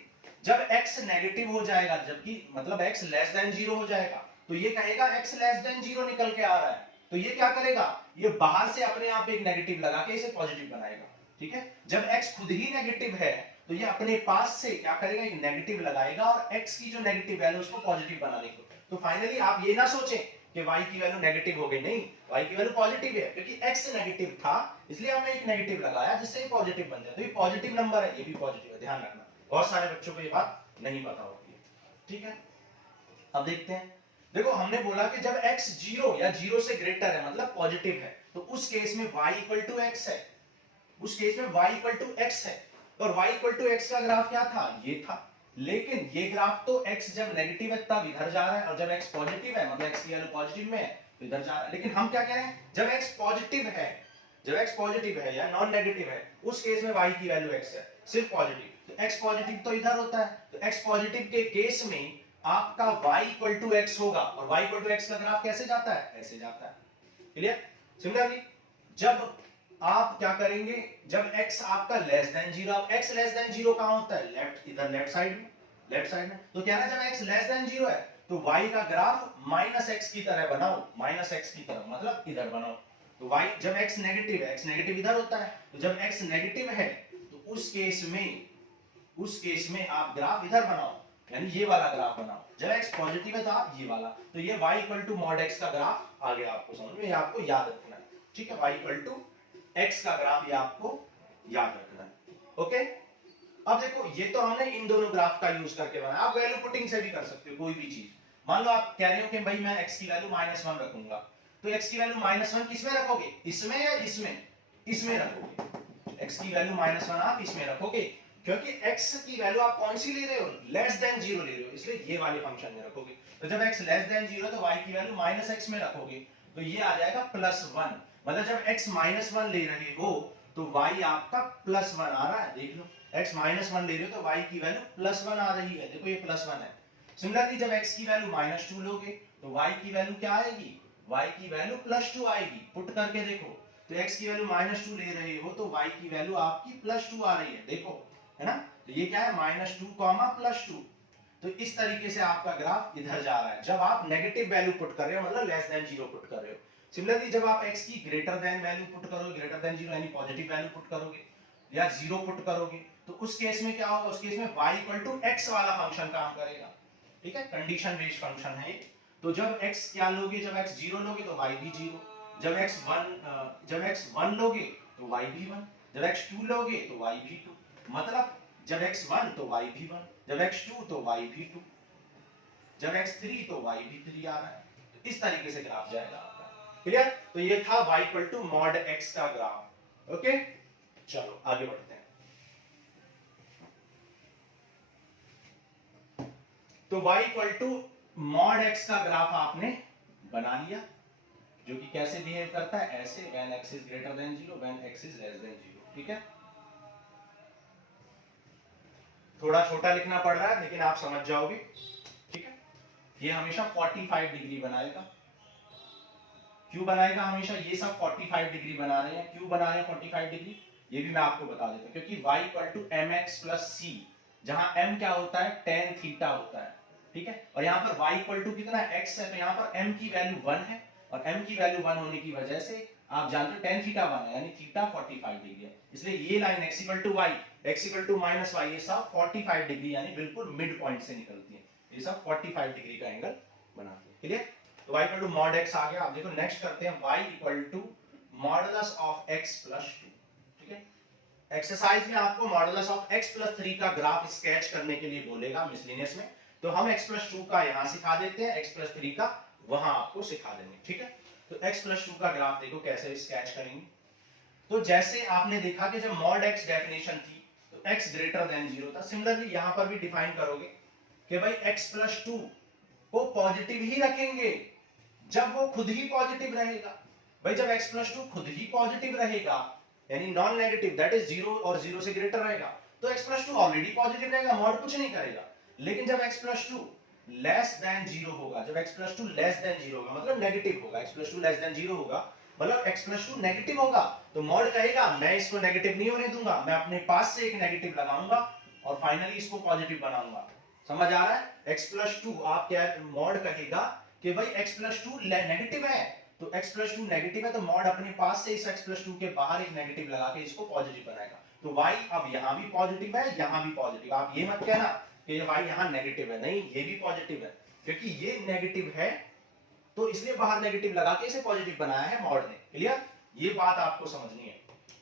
जब x नेगेटिव हो जाएगा, जबकि मतलब x लेस देन 0 हो जाएगा, तो ये कहेगा x लेस देन 0 निकल के आ रहा है, तो ये क्या करेगा, ये बाहर से अपने आप एक नेगेटिव लगा के इसे पॉजिटिव बनाएगा, ठीक है। जब x खुद ही नेगेटिव है तो ये अपने पास से क्या करेगा, एक नेगेटिव लगाएगा और x की जो नेगेटिव वैल्यू उसको पॉजिटिव बनाने को, तो फाइनली आप ये ना सोचें कि y की वैल्यू नेगेटिव हो गई, नहीं, y की वैल्यू पॉजिटिव है, क्योंकि x नेगेटिव था इसलिए हमने एक नेगेटिव लगाया जिससे ये पॉजिटिव बन जाए, तो ये पॉजिटिव नंबर है, ये भी पॉजिटिव है, ध्यान रखना, बहुत सारे बच्चों को ये बात नहीं पता होती है, ठीक है। अब देखते हैं, देखो हमने बोला कि जब x 0 या 0 से ग्रेटर है, मतलब पॉजिटिव है, तो उस केस में y इक्वल टू x है, उस केस में y इक्वल टू x है, और y इक्वल टू x का ग्राफ क्या था, ये था, लेकिन ये ग्राफ तो x जब नेगेटिव है तब इधर जा रहा है, और जब x पॉजिटिव है, मतलब x की वैल्यू पॉजिटिव में है तो इधर जा रहा है, लेकिन हम क्या कह रहे हैं, जब x पॉजिटिव है, जब x पॉजिटिव है या नॉन नेगेटिव है, उस केस में y की वैल्यू x है, सिर्फ पॉजिटिव, तो x पॉजिटिव तो इधर होता है, तो x पॉजिटिव के केस में आपका y इक्वल टू x होगा, और y इक्वल टू x का ग्राफ कैसे जाता है, ऐसे जाता है, क्लियर। सिमिलरली जब आप क्या करेंगे, जब x आपका लेस देन 0, अब x लेस देन 0 कहां होता है, लेफ्ट, इधर लेफ्ट साइड में, लेफ्ट साइड में, तो क्या है, जब x लेस देन 0 है तो y का ग्राफ माइनस x की तरह बनाओ, माइनस x की तरह मतलब इधर बनाओ, तो y जब x नेगेटिव है, x नेगेटिव इधर होता है, तो जब x नेगेटिव है तो उस केस में आप ग्राफ इधर बनाओ, यानी ये वाला ग्राफ बनाओ, जब x पॉजिटिव है तो आप ये वाला, तो ये y equal to mod x का ग्राफ आ गया आपको समझ में, ये आपको याद रखना है, ठीक है, y इक्वल टू x का ग्राफ ये आपको याद रखना है, ओके। अब देखो ये तो हमने इन दोनों ग्राफ का यूज करके बनाया, आप वैल्यू पुटिंग से भी कर सकते हो कोई भी चीज, मान लो आप कह रहे हो कि भाई मैं x की वैल्यू -1 रखूंगा, तो x की वैल्यू -1 किसमें रखोगे, इसमें या इसमें, इसमें रखोगे, x की वैल्यू -1 आप इसमें रखोगे, क्योंकि x की वैल्यू आप कौन सी ले रहे हो, लेस देन 0 ले रहे हो, इसलिए ये वाले फंक्शन में रखोगे, तो जब x लेस देन 0 तो y की वैल्यू -x में रखोगे, तो ये आ जाएगा +1, मतलब जब x -1 ले रहे हो तो y आपका +1 आ रहा है, देख लो x -1 ले रहे हो तो y की वैल्यू +1 आ रही है, देखो ये +1 है। सिमिलरली जब x की वैल्यू -2 लोगे तो y की वैल्यू क्या आएगी, y की वैल्यू +2 आएगी, पुट करके देखो, तो x की वैल्यू -2 ले रहे हो तो y की वैल्यू आपकी +2 आ रही है, देखो, है ना, तो ये क्या है -2, +2, तो इस तरीके से आपका ग्राफ इधर जा रहा है, जब आप नेगेटिव वैल्यू पुट कर रहे हो, मतलब लेस देन 0 पुट कर रहे हो। सिमिलरली जब आप x की ग्रेटर देन वैल्यू पुट करोगे, ग्रेटर देन 0 यानी पॉजिटिव वैल्यू पुट करोगे या 0 पुट करोगे, तो उस केस में क्या होगा, उस केस में y इक्वल टू x वाला फंक्शन काम करेगा, ठीक है, कंडीशन बेस्ड फंक्शन है। तो जब x क्या लोगे, जब x 0 लोगे तो y भी 0, जब x 1 लोगे तो y भी 1, जब x 2 लोगे तो y भी 2, मतलब जब x 1 तो y भी 1, जब x 2 तो y भी 2, जब x 3 तो y भी 3 आ रहा है, तो इस तरीके से ग्राफ जाएगा आपका, क्लियर। तो ये था y equal to mod x का ग्राफ, ओके। चलो आगे बढ़ते हैं, तो y equal to mod x का ग्राफ आपने बना लिया, जो कि कैसे बिहेव करता है, ऐसे when x is greater than 0, when x is less than 0, ठीक है। थोड़ा छोटा लिखना पड़ रहा है लेकिन आप समझ जाओगे, ठीक है। ये हमेशा 45 डिग्री बनाएगा, क्यों बनाएगा हमेशा, ये सब 45 डिग्री बना रहे हैं, क्यों बना रहे हैं 45 डिग्री, ये भी मैं आपको बता देता हूं, क्योंकि y equal to mx plus c, जहां m क्या होता है, tan थीटा होता है, ठीक है। और यहाँ पर y इक्वल टू कितना है, x है, तो यहाँ पर m की वैल्यू 1 है, और m की वैल्यू 1 होने की वजह से आप जानते हो tan थीटा 1 है, यानी थीटा 45 डिग्री है, इसलिए ये line x equal to y, x equal to minus y, ये सब 45 डिग्री यानी बिल्कुल मिड पॉइंट से निकलती है, ये सब 45 डिग्री का एंगल बनाती है। क्लियर? तो y equal to mod x आ गया। अब देखो नेक्स्ट करते हैं, y equal to modulus of x plus 2। ठीक है, एक्सरसाइज में आपको मॉडुलस ऑफ x प्लस 3 का ग्राफ स्केच करने के लिए बोलेगा मिसलिनियस में, तो हम x प्लस 2 का यहां सिखा देते हैं, x प्लस 3 का वहां आपको सिखा देंगे। ठीक है, तो x प्लस 2 का ग्राफ देखो कैसे स्केच करेंगे। तो जैसे आपने देखा कि जब मॉड x डेफिनेशन थी तो x ग्रेटर देन 0 था, सिमिलरली यहां पर भी डिफाइन करोगे कि भाई x प्लस 2 को पॉजिटिव ही रखेंगे जब वो खुद ही पॉजिटिव रहेगा। भाई जब x प्लस 2 खुद ही पॉजिटिव रहेगा यानी नॉन नेगेटिव, दैट इज 0 और 0 से ग्रेटर रहेगा, तो x प्लस 2 ऑलरेडी पॉजिटिव रहेगा, मॉड कुछ नहीं करेगा। लेकिन जब x प्लस 2 लेस देन 0 होगा, जब x प्लस 2 लेस देन 0 होगा मतलब नेगेटिव होगा, x प्लस 2 लेस देन 0 होगा मतलब x प्लस 2 नेगेटिव होगा, तो मॉड कहेगा मैं इसको नेगेटिव नहीं होने दूंगा, मैं अपने पास से एक नेगेटिव लगाऊंगा और फाइनली इसको पॉजिटिव बनाऊंगा। समझ आ रहा है? x प्लस 2 आप क्या मॉड कहेगा कि भाई x प्लस 2 नेगेटिव है, तो x प्लस 2 नेगेटिव है तो मॉड अपने पास से इस x प्लस 2 के बाहर एक नेगेटिव लगा के इसको पॉजिटिव बनाएगा। तो y अब यहां भी पॉजिटिव है, यहां भी पॉजिटिव। आप ये मत कहना कि y यहां नेगेटिव है, नहीं ये भी पॉजिटिव है, क्योंकि ये नेगेटिव है तो इसलिए बाहर नेगेटिव लगा के इसे पॉजिटिव बनाया है मॉड ने। क्लियर? ये बात आपको समझनी है,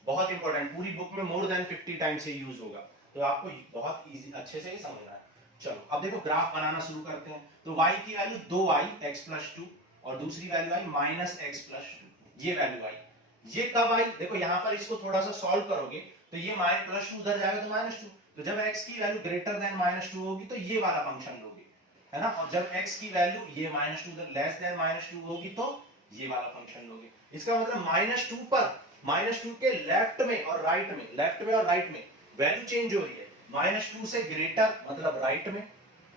बहुत इंपॉर्टेंट, पूरी बुक में मोर देन 50 टाइम्स से यूज होगा, तो आपको बहुत इजी अच्छे से ही समझना है। चलो अब देखो ग्राफ बनाना शुरू करते हैं। तो y की वैल्यू 2y x प्लस 2 और दूसरी वैल्यू आई माइनस x प्लस 2, ये वैल्यू आई। ये कब आई? देखो यहां पर इसको थोड़ा सा सॉल्व करोगे तो ये माइनस प्लस 2 उधर जाएगा तो माइनस 2, तो जब x की वैल्यू ग्रेटर देन माइनस 2 होगी तो ये वाला फंक्शन लोगे, है ना, और जब x की वैल्यू ये माइनस 2 उधर लेस देन माइनस 2 होगी तो ये वाला फंक्शन लोगे। इसका मतलब माइनस 2 पर माइनस 2 के लेफ्ट में और राइट में, लेफ्ट में और राइट में वैल्यू चेंज हो रही है, माइनस 2 से ग्रेटर मतलब राइट में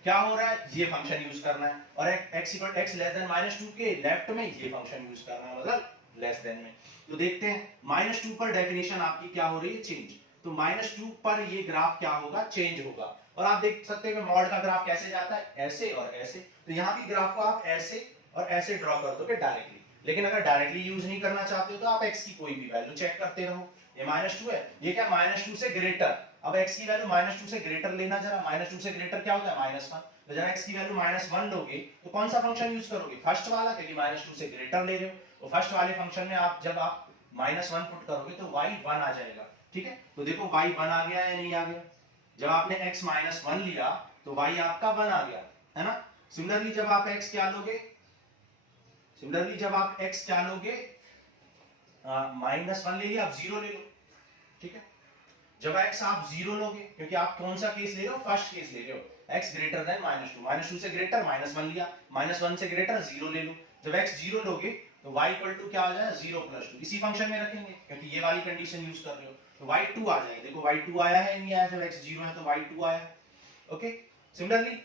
क्या हो रहा है, ये फंक्शन यूज करना है, और x equal x less than minus 2 के लेफ्ट में ये फंक्शन यूज करना है मतलब लेस देन में। तो देखते हैं माइनस 2 पर डेफिनेशन आपकी क्या हो रही है, चेंज, तो माइनस 2 पर ये ग्राफ क्या होगा, चेंज होगा। और आप देख सकते हैं कि मॉड का ग्राफ कैसे जाता है, ऐसे और ऐसे, तो यहाँ भी ग्राफ को आप ऐसे और ऐसे ड्रॉ कर दोगे डायरेक्टली, लेकिन अगर डायरेक्टली यूज नहीं करना चाहते हो तो आप x की कोई भी वैल्यू चेक करते रहो। ये माइनस 2 है, ये क्या माइनस 2 से ग्रेटर, अब x की वैल्यू माइनस 2 से ग्रेटर लेना, जरा माइनस 2 से ग्रेटर क्या होता है माइनस 1, तो जरा x की वैल्यू माइनस 1 लोगे तो कौन सा फंक्शन यूज करोगे, फर्स्ट वाला, क्योंकि माइनस 2 से ग्रेटर ले रहे हो, तो फर्स्ट वाले फंक्शन में आप जब आप माइनस 1 पुट करोगे तो y 1 आ जाएगा। ठीक है, तो देखो y 1 आ गया या नहीं आ गया, जब आपने x माइनस 1 लिया तो y आपका 1 आ गया, है ना। सिमिलरली जब आप x क्या लोगे, सिमिलरली जब आप x क्या लोगे, माइनस 1 ले लिया, आप 0 ले लो। ठीक है, जब x आप 0 लोगे, क्योंकि आप कौन सा केस ले रहे हो, फर्स्ट केस ले रहे हो, x greater than minus 2, minus 2 से ग्रेटर माइनस 1 लिया, माइनस 1 से ग्रेटर 0 ले लो। जब x 0 लोगे तो y इक्वल टू क्या आ जाएगा, 0 प्लस 2, इसी फंक्शन में रखेंगे क्योंकि ये वाली कंडीशन यूज कर रहे हो, तो y 2 आ जाएगा। देखो y 2 आया है नहीं आया, जब x 0 है तो y 2 आया है। ओके, सिमिलरली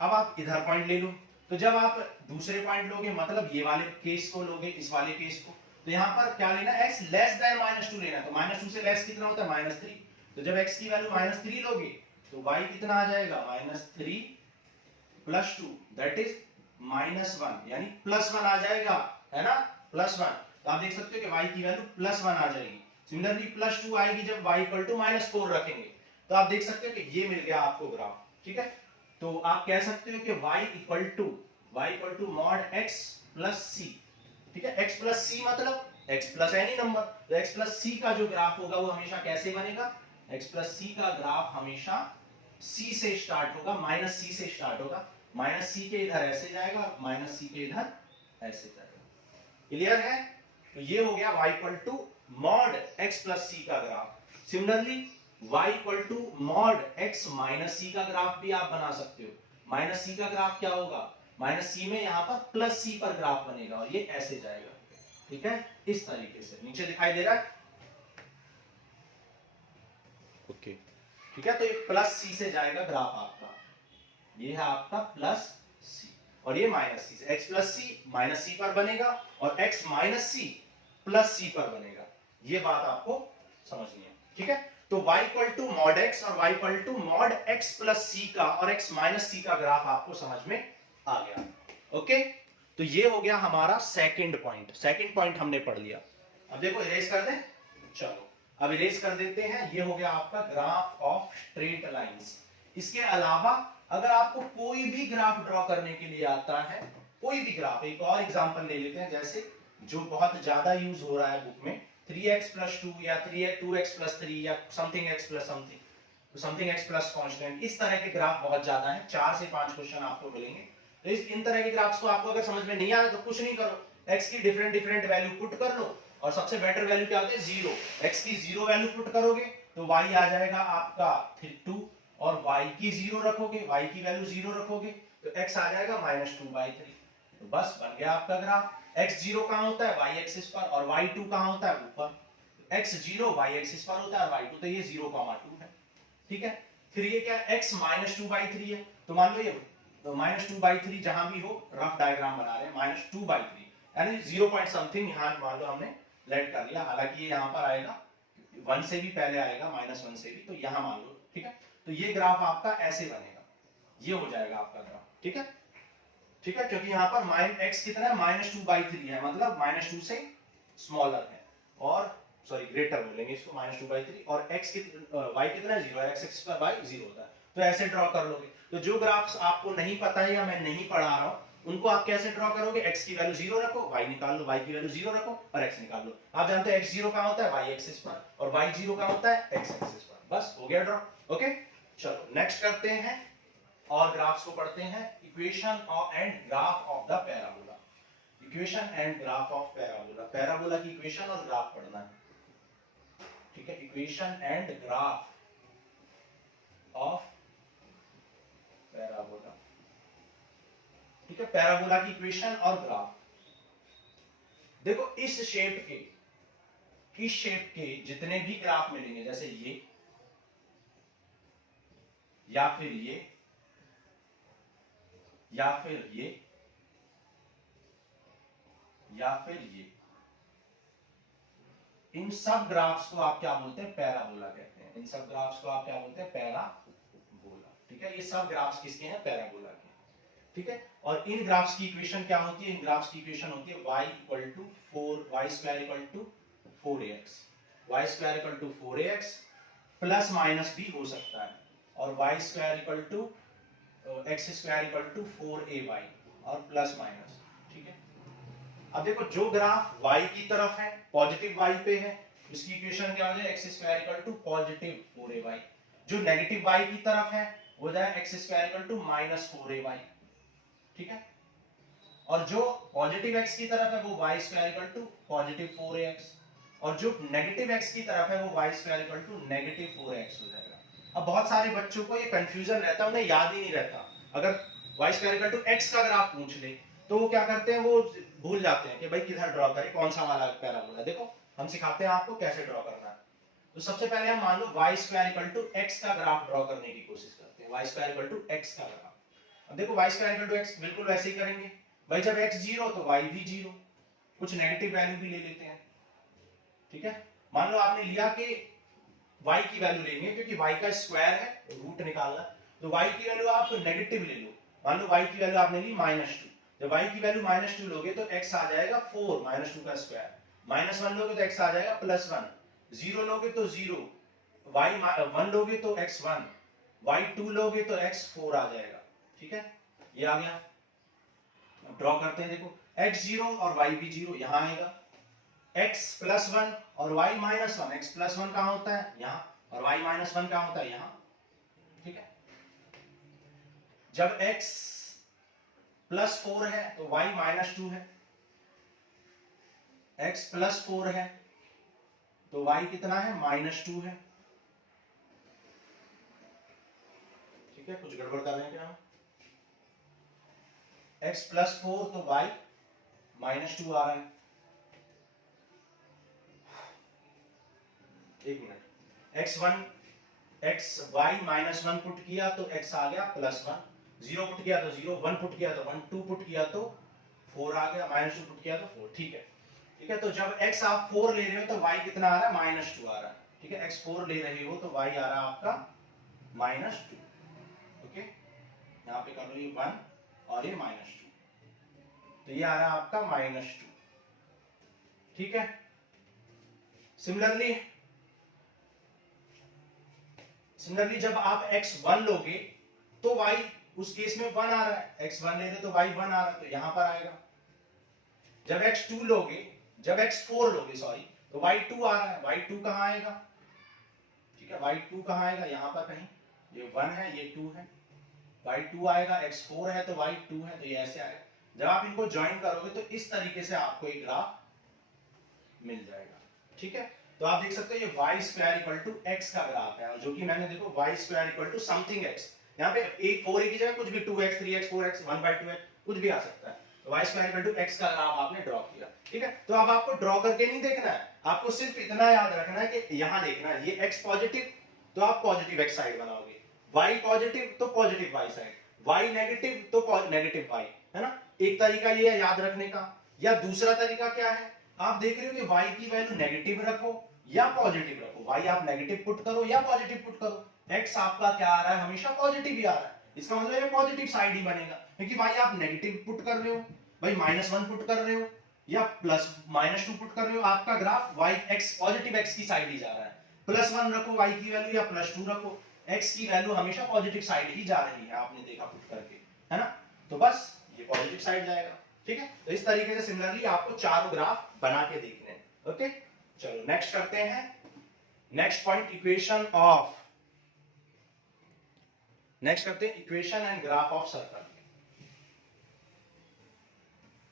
अब आप इधर पॉइंट ले लो, तो जब आप दूसरे पॉइंट लोगे मतलब ये वाले केस को लोगे, इस वाले केस को, तो यहाँ पर क्या लेना, x लेस देन माइनस 2 लेना, तो माइनस 2 से लेस कितना होता है माइनस 3, तो जब x की वैल्यू माइनस 3 लोगे तो y कितना आ जाएगा, minus 3 plus 2, that is minus 1, यानी प्लस 1 आ जाएगा, है ना, प्लस 1। तो आप देख सकते हो कि y की वैल्यू प्लस 1 आ जाएगी। सिमिलरली प्लस 2 आएगी जब y इक्वल टू माइनस 4 रखेंगे, तो आप देख सकते हो कि ये मिल गया आपको ग्राफ। ठीक है, तो आप कह सकते हो कि y equal to mod x plus c। ठीक है, x प्लस c मतलब x प्लस एनी नंबर, तो x प्लस c का जो ग्राफ होगा वो हमेशा कैसे बनेगा, x प्लस c का ग्राफ हमेशा c से स्टार्ट होगा, माइनस c से स्टार्ट होगा, माइनस c के इधर ऐसे जाएगा और माइनस c के इधर ऐसे जाएगा। क्लियर है? तो ये हो गया y equal to mod x plus c का graph. Similarly y equal to mod x minus c का ग्राफ भी आप बना सकते हो। माइनस c का ग्राफ क्या होगा, माइनस c में यहाँ पर प्लस c पर ग्राफ बनेगा और ये ऐसे जाएगा। ठीक है, इस तरीके से नीचे दिखाई दे रहा है। ओके, ठीक है, तो ये प्लस c से जाएगा ग्राफ आपका, ये है आपका प्लस c और ये माइनस c से, x plus c minus c पर बनेगा और x minus c plus c पर बनेगा। ये बात आपको समझनी है। ठीक है, तो y equal to mod x और y equal to mod x plus c का और x माइनस c का ग्राफ आपको समझ में आ गया। ओके, तो ये हो गया हमारा सेकंड पॉइंट हमने पढ़ लिया। अब देखो इरेज कर दें, चलो अब इरेज कर देते हैं। ये हो गया आपका ग्राफ ऑफ स्ट्रेट लाइंस। इसके अलावा अगर आपको कोई भी ग्राफ ड्रॉ करने के लिए आता है, कोई भी ग्राफ, एक और एग्जांपल ले लेते हैं, जैसे जो बहुत ज्यादा यूज हो रहा है बुक में 3x प्लस 2 या 2x प्लस 3 या something x plus something x plus constant, इस तरह के ग्राफ बहुत ज्यादा हैं। 4 से 5 क्वेश्चन आपको मिलेंगे। तो इन तरह के ग्राफ्स को आपको अगर समझ में नहीं आया तो कुछ नहीं करो, x की डिफरेंट वैल्यू पुट कर लो और सबसे बेटर वैल्यू क्या होती है 0। x की 0 वैल्यू पुट करोगे तो y आ जाएगा आपका 2 और y की 0 रखोगे, y की वैल्यू 0 रखोगे तो x आ जाएगा -2/3। तो बस बन गया आपका ग्राफ। x0 कहां होता है y एक्सिस पर और y2 कहां होता है ऊपर। x0 y एक्सिस पर होता है और y2 तो ये 0,2 है। ठीक है, फिर ये क्या है x -2/3 है, तो मान लो ये तो -2/3 जहां भी हो, रफ डायग्राम बना रहे हैं -2/3 यानी 0 पॉइंट समथिंग यहां मान लो हमने लेट कर लिया। हालांकि ये यहां पर आएगा 1 से भी पहले आएगा, -1 से भी, तो यहां मान लो। ठीक है, तो ये ग्राफ आपका ऐसे बनेगा, ये हो जाएगा आपका ग्राफ। ठीक है, ठीक है, क्योंकि यहाँ पर x कितना है -2/3 है, मतलब -2 से स्मॉलर है और सॉरी ग्रेटर बोलेंगे इसको, -2/3 और y कितना है 0 है, x एक्सिस पर y 0 होता है। तो ऐसे ड्रॉ कर लोगे। तो जो ग्राफ्स आपको नहीं पता है या मैं नहीं पढ़ा रहा हूं उनको आप कैसे ड्रॉ करोगे, x की वैल्यू 0 रखो, y निकाल लो, y की वैल्यू 0 रखो और x निकाल लो। आप जानते हो x0 कहां होता है y एक्सिस पर और y0 कहां होता है x एक्सिस पर। बस हो गया ड्रॉ। ओके, चलो नेक्स्ट करते हैं और ग्राफ्स को पढ़ते हैं। Equation and graph of the parabola. Equation and graph of parabola, parabola की इक्वेशन और ग्राफ पढ़ना है। ठीक है, equation and graph of parabola. ठीक है, पैराबोला की इक्वेशन और ग्राफ। देखो इस शेप के जितने भी ग्राफ मिलेंगे, जैसे ये या फिर ये या फिर ये या फिर ये, इन सब ग्राफ्स को आप क्या बोलते हैं, पैराबोला कहते हैं। इन सब ग्राफ्स को आप क्या बोलते हैं, पैराबोला। ठीक है, ये सब ग्राफ्स किसके हैं, पैराबोला के। ठीक है, और इन ग्राफ्स की इक्वेशन क्या होती है, इन ग्राफ्स की इक्वेशन होती है y equal to 4y square equal to 4ax, y square equal to 4ax plus minus भी हो सकता है, और y square equal to x square equal to 4ay और प्लस माइनस। ठीक है, अब देखो जो ग्राफ y की तरफ है, पॉजिटिव y पे है, इसकी इक्वेशन क्या हो जाए, x square equal to positive 4ay। जो नेगेटिव y की तरफ है हो जाए x square equal to -4ay। ठीक है, और जो पॉजिटिव x की तरफ है वो y square equal to positive 4ax और जो नेगेटिव x की तरफ है वो y square equal to negative 4x हो जाएगा। अब बहुत सारे बच्चों को ये कंफ्यूजन रहता है, उन्हें याद ही नहीं रहता। अगर y square equal to x का ग्राफ पूछ ले तो वो क्या करते हैं, वो भूल जाते हैं कि भाई किधर ड्रॉ करें, कौन सा वाला पैराबोला। देखो हम सिखाते हैं आपको कैसे ड्रॉ करना है। तो सबसे पहले हम मान लो y square equal to x का ग्राफ ड्रॉ करने की कोशिश करते हैं। y square equal to x का ग्राफ, अब देखो y square equal to x बिल्कुल वैसे ही करेंगे भाई, जब x 0 तो y भी 0, कुछ नेगेटिव वैल्यू भी ले लेते हैं। ठीक है, मान लो आपने लिया कि y की वैल्यू लेंगे क्योंकि y का स्क्वायर है, रूट निकालना, तो y की वैल्यू आप नेगेटिव ले लो। मान लो y की वैल्यू आपने ली -2, जब y की वैल्यू -2 लोगे तो x आ जाएगा 4 -2 का स्क्वायर, -1 लोगे तो x आ जाएगा +1, 0 लोगे तो 0, y 1 लोगे तो x 1, y 2 लोगे तो x 4 आ जाएगा। ठीक है, ये आ गया। अब ड्रॉ करते हैं, देखो x 0 और y भी 0 यहां आएगा, x +1 और y -1, x +1 कहां होता है यहां, और y -1 कहां होता है यहां। ठीक है, जब x +4 है तो y -2 है, x +4 है तो y कितना है -2 है। ठीक है, कुछ गड़बड़ कर रहे हैं क्या हम, x +4 तो y -2 आ रहा है। एक मिनट, y -1 पुट किया तो x आ गया +1, 0 पुट किया तो 0, 1 पुट किया तो 1, 2 पुट किया तो 4 आ गया, -2 पुट किया तो 4। ठीक है, ठीक है, तो जब x आप 4 ले रहे हो तो y कितना आ रहा है, -2 आ रहा है। ठीक है, x4 ले रहे हो तो y आ रहा है आपका -2। ओके, यहाँ पे कर लो ये 1 और ये -2, तो ये आ रहा है आपका -2। ठीक है, सिमिलरली जब आप x1 लोगे तो y उस केस में 1 आ रहा है, x1 ले रहे तो y 1 आ रहा है, तो यहां पर आएगा। जब x2 लोगे, जब x4 लोगे सॉरी, तो y2 आ रहा है, y2 कहां आएगा? ठीक है, y2 कहां आएगा? यहां पर कहीं, ये 1 है ये 2 है, y2 आएगा, x4 है तो y2 है, तो ये ऐसे आएगा। जब आप इनको ज्वाइन करोगे तो इस तरीके से आपको एक ग्राफ मिल जाएगा। ठीक है, तो आप देख सकते हो ये y square equal to x का ग्राफ है, जो कि मैंने देखो y square equal to something x, यहाँ पे एक 4a की जगह कुछ भी 2x 3x 4x 1/2x कुछ भी आ सकता है, तो y square equal to x का ग्राफ आपने ड्रॉ किया। ठीक है, तो अब आपको ड्रॉ करके नहीं देखना है, आपको सिर्फ इतना याद रखना है कि यहाँ देखना है ये x पॉजिटिव तो आप पॉजिटिव x साइड बनाओगे, y पॉजिटिव तो positive y side, y negative तो नेगेटिव y, है ना। एक तरीका ये है याद रखने का, या दूसरा तरीका क्या है, आप देख रहे हो कि y की वैल्यू नेगेटिव रखो या पॉजिटिव रखो, y आप नेगेटिव पुट करो या पॉजिटिव पुट करो, x आपका क्या आ रहा है, हमेशा पॉजिटिव ही आ रहा है, इसका मतलब ये पॉजिटिव साइड ही बनेगा, क्योंकि y आप नेगेटिव पुट कर रहे हो, भाई -1 पुट कर रहे हो या +-2 पुट कर रहे हो, आपका graph y x positive x की साइड ही जा रहा है। +1 रखो y की वैल्यू या +2 रखो, x की वैल्यू हमेशा पॉजिटिव साइड ही जा रही है, आपने देखा पुट करके, है ना, तो बस ये पॉजिटिव साइड जाएगा। ठीक है, तो इस तरीके से सिमिलरली आपको चारों ग्राफ बना के देखने हैं। ओके, चलो नेक्स्ट करते हैं, next point equation of, next करते हैं equation and graph of circle.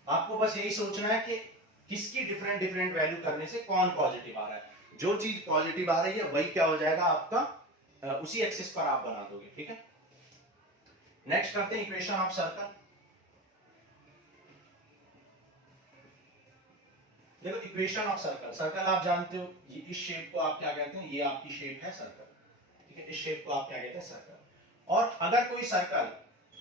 आपको बस यही सोचना है कि किसकी डिफरेंट डिफरेंट वैल्यू करने से कौन पॉजिटिव आ रहा है, जो चीज पॉजिटिव आ रही है वही क्या हो जाएगा आपका, उसी एक्सिस पर आप बना दोगे। ठीक है, नेक्स्ट करते हैं इक्वेशन ऑफ सर्कल। देखो इक्वेशन ऑफ सर्कल, सर्कल आप जानते हो, ये इस शेप को आप क्या कहते हैं, ये आपकी शेप है सर्कल। ठीक है, इस शेप को आप क्या कहते हैं, सर्कल। और अगर कोई सर्कल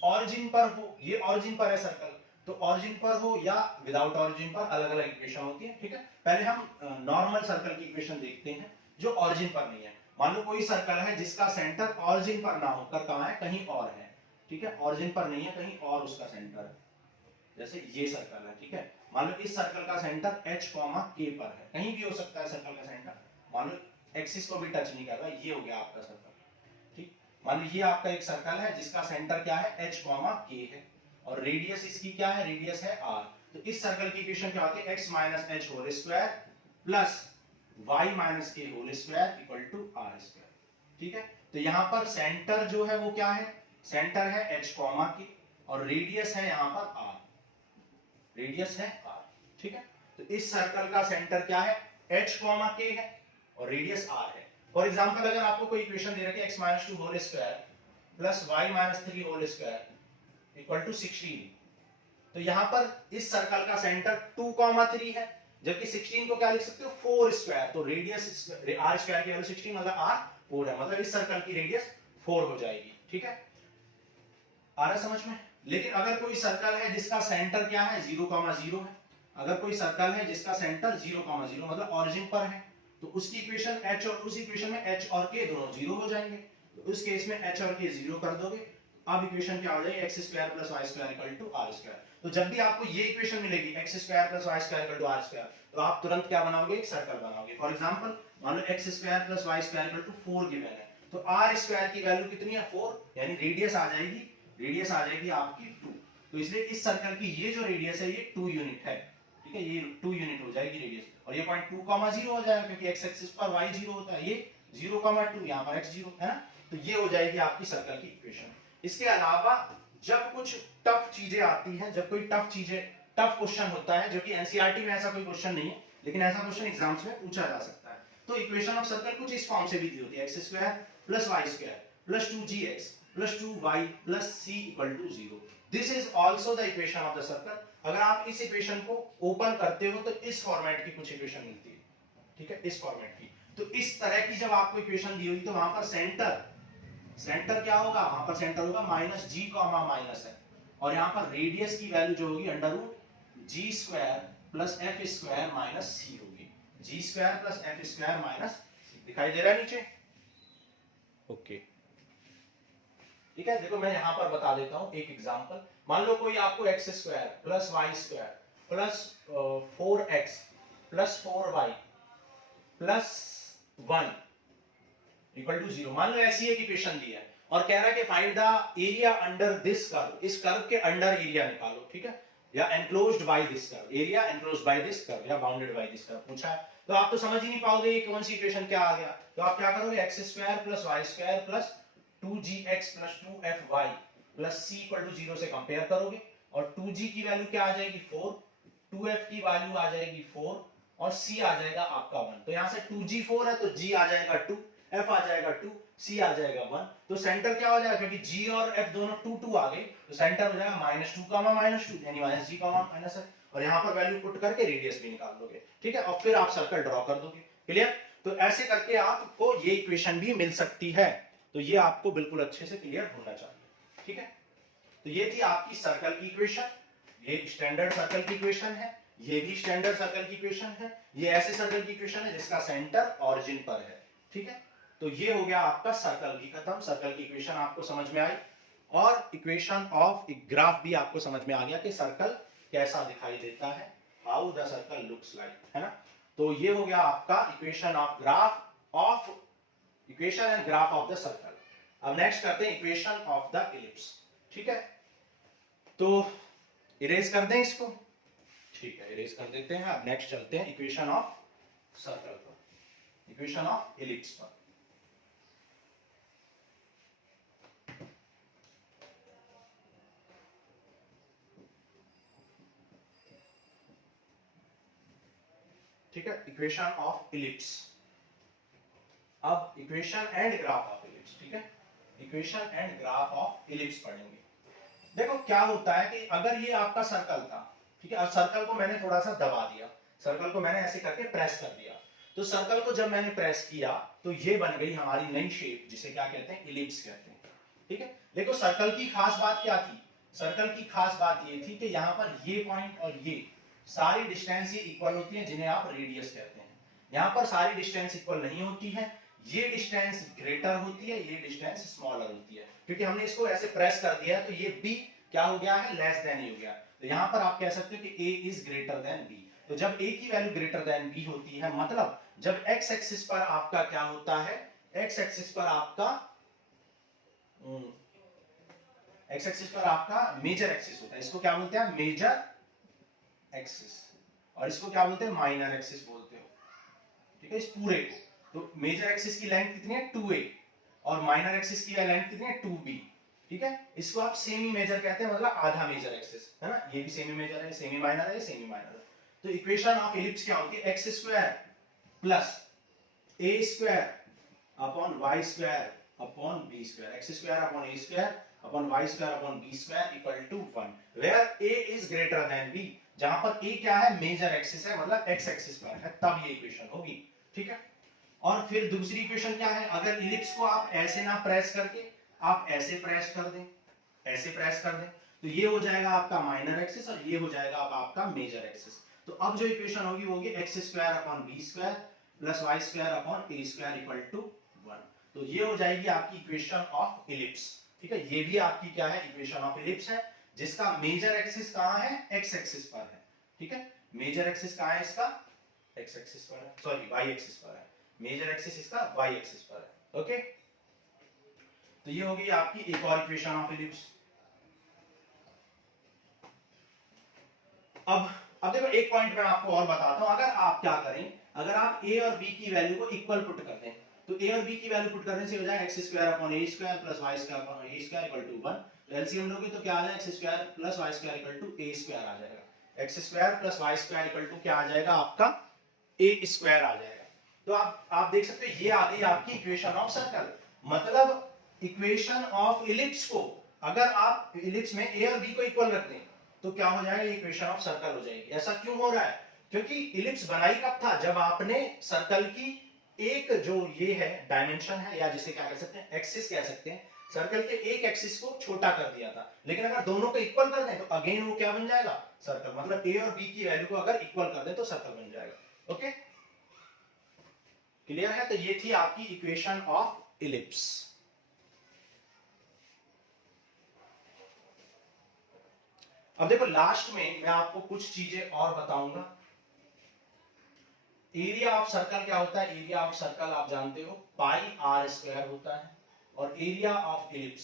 ऑरिजिन पर हो, ये ऑरिजिन पर है सर्कल, तो ऑरिजिन पर हो या विदाउट ऑरिजिन पर अलग अलग इक्वेशन होती है। ठीक है, पहले हम नॉर्मल सर्कल की इक्वेशन देखते हैं जो ऑरिजिन पर नहीं है। मान लो कोई सर्कल है जिसका सेंटर ऑरिजिन पर ना होकर कहां है, कहीं और है। ठीक है, ऑरिजिन पर नहीं है, कहीं और उसका सेंटर है, जैसे ये सर्कल है। ठीक है, मान लो इस सर्कल का सेंटर h, k पर है, कहीं भी हो सकता है सर्कल का सेंटर, मान लो एक्सिस को भी टच नहीं कर रहा, ये हो गया आपका सर्कल। ठीक, मान लो ये आपका एक सर्कल है जिसका सेंटर क्या है, h, k है, और रेडियस इसकी क्या है, रेडियस है r। तो इस सर्कल की इक्वेशन क्या होती है, x - h whole square plus y - k whole square equal to r square. ठीक है, तो यहां पर सेंटर जो है वो क्या है, सेंटर है h, k, और रेडियस है यहां पर r, रेडियस है r। ठीक है, तो इस सर्कल का सेंटर क्या है, h, k है, और रेडियस r है। फॉर एग्जांपल अगर आपको कोई इक्वेशन दे रखी है x - 2 whole square plus y - 3 whole square equal to 16, तो यहां पर इस सर्कल का सेंटर 2, 3 है, जबकि 16 को क्या लिख सकते हो, 4 स्क्वायर, तो रेडियस r स्क्वायर की वैल्यू 16 मतलब r 4 है, मतलब इस सर्कल की रेडियस 4 हो जाएगी। ठीक है, आ रहा समझ में। लेकिन अगर कोई सर्कल है जिसका सेंटर क्या है, 0, 0 है, अगर कोई सर्कल है जिसका सेंटर 0, 0 मतलब ऑरिजिन पर है, तो उसकी इक्वेशन h, और उस इक्वेशन में h और k दोनों 0 हो जाएंगे, तो उस केस में h और k 0 कर दोगे, अब इक्वेशन क्या हो जाएगी, x square plus y square equal to r square. तो जब भी आपको ये इक्वेशन मिलेगी x square plus y square equal to r square, तो आप तुरंत क्या बनाओगे, एक सर्कल बनाओगे। फॉर एग्जांपल मान लो x square plus y square equal to 4 given है, तो r स्क्वायर की वैल्यू कितनी है, 4, यानी रेडियस आ जाएगी, रेडियस आ जाएगी आपकी 2, तो इसलिए इस सर्कल की ये जो रेडियस है ये 2 यूनिट है। ठीक है, ये 2 यूनिट हो जाएगी रेडियस, और ये पॉइंट 2, 0 हो जाएगा, क्योंकि x एक्सिस पर y 0 होता है, ये 0, 2 यहाँ पर x 0 है ना, तो ये हो जाएगी आपकी सर्कल की इक्वेशन। इसके अलावा जब कुछ टफ चीजें आती हैं, जब कोई टफ क्वेश्चन होता है, जो कि एनसीईआरटी में ऐसा कोई क्वेश्चन नहीं है, लेकिन ऐसा क्वेश्चन एग्जाम्स में पूछा जा सकता है, तो इक्वेशन ऑफ सर्कल कुछ इस फॉर्म से भी दी होती है, x square plus y square plus 2gx plus 2y plus c equal to 0। This is also the equation of the circle. अगर आप इस इक्वेशन को ओपन करते हो तो इस फॉर्मेट की कुछ इक्वेशन मिलती है। ठीक है, इस फॉर्मेट की, तो इस तरह की जब आपको इक्वेशन दी होगी तो वहां पर सेंटर क्या होगा, वहां पर सेंटर होगा -g, माइनस है, और यहां पर रेडियस की वैल्यू जो होगी √g square plus f square minus c होगी, g square plus f square minus c। दिखाई दे रहा है नीचे? ओके ठीक है। देखो मैं यहां पर बता देता हूं एक एग्जांपल। मान लो कोई आपको x square plus Y square plus 4x plus 4y plus 1 equal to 0, मान लो ऐसी एक इक्वेशन दी है और कह रहा है कि find the area under this curve, इस कर्व के अंडर एरिया निकालो, ठीक है, या enclosed by this curve, area enclosed by this curve या बाउंडेड बाय दिस कर्व पूछा है। तो आप तो समझ ही नहीं पाओगे ये कौन सी इक्वेशन क्या आ गया। तो आप क्या करोगे, x square plus Y square plus 2gx plus 2fy plus c equal to 0 से कंपेयर करोगे और 2g की वैल्यू क्या आ जाएगी 4, 2f की वैल्यू आ जाएगी 4 और c आ जाएगा आपका 1। तो यहां से 2g 4 है तो g आ जाएगा 2, f आ जाएगा 2, c आ जाएगा 1। तो सेंटर क्या हो जाएगा, क्योंकि g और f दोनों 2 2 आ गए तो सेंटर हो जाएगा -2, यानी -g, और यहां पर वैल्यू पुट करके रेडियस भी निकाल लोगे, ठीक है, और फिर आप सर्कल ड्रॉ कर दोगे। क्लियर? तो ऐसे करके आपको ये इक्वेशन भी मिल सकती है। तो ये आपको बिल्कुल अच्छे से क्लियर होना चाहिए, ठीक है। तो ये थी आपकी सर्कल की इक्वेशन, ये स्टैंडर्ड सर्कल की इक्वेशन है, ये भी स्टैंडर्ड सर्कल की इक्वेशन है, ये ऐसे सर्कल की इक्वेशन है जिसका सेंटर ऑरिजिन पर है, ठीक है। तो ये हो गया आपका सर्कल भी खत्म, सर्कल की इक्वेशन आपको समझ में आई और इक्वेशन ऑफ ग्राफ भी आपको समझ में आ गया कि सर्कल कैसा दिखाई देता है, how the circle looks like, है ना। तो ये हो गया आपका equation of graph of equation and graph of the circle. अब नेक्स्ट करते हैं इक्वेशन ऑफ द इलिप्स, ठीक है। तो इरेज कर दें इसको, ठीक है, इरेज कर देते हैं। अब नेक्स्ट चलते हैं इक्वेशन ऑफ सर्कल पर, इक्वेशन ऑफ इलिप्स पर। ठीक है, इक्वेशन ऑफ इलिप्स। अब equation and graph of ellipse, ठीक है, equation and graph of ellipse पढ़ेंगे। देखो क्या होता है कि अगर ये आपका सर्कल था, ठीक है, और सर्कल को मैंने थोड़ा सा दबा दिया, सर्कल को मैंने ऐसे करके प्रेस कर दिया, तो सर्कल को जब मैंने प्रेस किया तो ये बन गई हमारी नई शेप जिसे क्या कहते हैं, इलिप्स कहते हैं, ठीक है। देखो सर्कल की खास बात क्या थी, सर्कल की खास बात ये थी कि यहाँ पर ये पॉइंट और ये सारी डिस्टेंस ये इक्वल होती है जिन्हें आप रेडियस कहते हैं। यहाँ पर सारी डिस्टेंस इक्वल नहीं होती है, ये डिस्टेंस ग्रेटर होती है, ये डिस्टेंस स्मॉलर होती है, क्योंकि हमने इसको ऐसे प्रेस कर दिया है तो ये b क्या हो गया है, लेस देन हो गया। तो यहाँ पर आप कह सकते हो कि a is greater than b। तो जब a की वैल्यू ग्रेटर देन b होती है, मतलब जब x एक्सिस पर आपका क्या होता है, x एक्सिस पर आपका x एक्सिस पर आपका मेजर एक्सिस होता है, इसको क्या बोलते हैं, मेजर एक्सिस, और इसको क्या बोलते हैं, माइनर एक्सिस बोलते हो, ठीक है, इस पूरे को। तो मेजर एक्सिस की लेंथ कितनी है 2a और माइनर एक्सिस की लेंथ कितनी है 2b, ठीक है। इसको आप सेमी मेजर कहते हैं, मतलब आधा मेजर एक्सिस, है ना, ये भी सेमी मेजर है, सेमी माइनर है, सेमी माइनर है। तो इक्वेशन ऑफ इलिप्स क्या होती है, x square plus a square upon y square upon b square, x square upon a square upon y square upon b square equal to 1, where a is greater than b, जहां पर a क्या है, major axis है, मतलब x axis पर है, तब ये इक्वेशन होगी, ठीक है। और फिर दूसरी इक्वेशन क्या है, अगर इलिप्स को आप ऐसे ना प्रेस करके आप ऐसे प्रेस कर दें, ऐसे प्रेस कर दें, तो ये हो जाएगा आपका माइनर एक्सिस और ये हो जाएगा अब आपका मेजर एक्सिस। तो अब जो इक्वेशन होगी वो होगी x square upon b square plus Y square upon A square equal to 1। तो ये हो जाएगी आपकी इक्वेशन ऑफ इलिप्स, ठीक है। ये भी आपकी क्या है, इक्वेशन ऑफ इलिप्स है, जिसका मेजर एक्सिस कहां है, एक्स एक्सिस पर है, ठीक है। मेजर एक्सिस कहां है इसका, एक्स एक्सिस पर है, सॉरी वाई एक्सिस पर है, मेजर एक्सिस इसका वाई एक्सिस पर है, ओके। तो ये होगी आपकी एक और इक्वेशन ऑफ इलिप्स। अब देखो एक पॉइंट मैं आपको और बताता हूं, अगर आप क्या करें, अगर आप a और b की वैल्यू को इक्वल पुट कर दें, तो a और b की वैल्यू पुट करने से हो जाएगा X square upon A square plus Y square upon A square equal to 1। तो एलसीएम लोगे तो क्या आ जाएगा, X square plus Y square equal to A square आ जाएगा, X square plus Y square equal to क्या आ जाएगा आपका ए स्क्वायर आ जाएगा। तो आप देख सकते हो ये आ गई आपकी इक्वेशन ऑफ सर्कल, मतलब इक्वेशन ऑफ इलिप्स को अगर आप इलिप्स में a और b को इक्वल रख दें तो क्या हो जाएगा, इक्वेशन ऑफ सर्कल हो जाएगी। ऐसा क्यों हो रहा है, क्योंकि इलिप्स बनाई कब था, जब आपने सर्कल की एक जो ये है डायमेंशन है, या जिसे क्या कह सकते हैं, एक्सिस कह सकते हैं, सर्कल के एक एक्सिस को छोटा कर दिया था। लेकिन अगर दोनों को इक्वल कर दें तो अगेन वो क्या बन जाएगा, सर्कल, मतलब a और b की वैल्यू को अगर इक्वल कर दें तो सर्कल बन जाएगा, ओके। क्लियर है? तो ये थी आपकी इक्वेशन ऑफ इलिप्स। अब देखो लास्ट में मैं आपको कुछ चीजें और बताऊंगा। एरिया ऑफ सर्कल क्या होता है? एरिया ऑफ सर्कल आप जानते हो पाई आर स्क्वायर होता है। और एरिया ऑफ इलिप्स,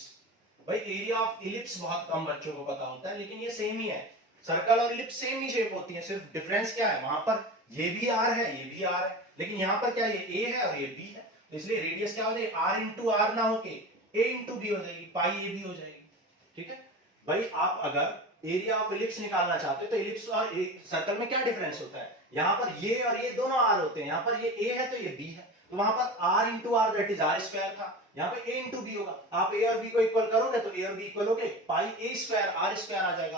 भाई एरिया ऑफ इलिप्स बहुत कम बच्चों को पता होता है, लेकिन ये सेम ही है। सर्कल और इलिप्स सेम ही शेप होती है, सिर्फ डिफरेंस क्या है, वहां पर ये भी आर है, ये भी आर है, लेकिन यहाँ पर क्या ये ए है और ये बी है, तो इसलिए रेडियस क्या हो जाएगी, आर इंटू आर ना होके ए इंटू बी हो जाएगी, पाई ए बी हो जाएगी। ठीक है भाई, आप अगर एरिया ऑफ इलिप्स निकालना चाहते हो तो इलिप्स और सर्कल में क्या डिफरेंस होता है, यहाँ पर ये और ये दोनों आर होते हैं, यहाँ पर ये ए है तो ये बी है, तो वहां पर r into r that is r square था, यहाँ पे ए इंटू बी होगा। आप ए और बी को इक्वल करोगे तो ए और बी इक्वल हो गए, पाई ए स्क्वायर आर स्क्वायर आ जाएगा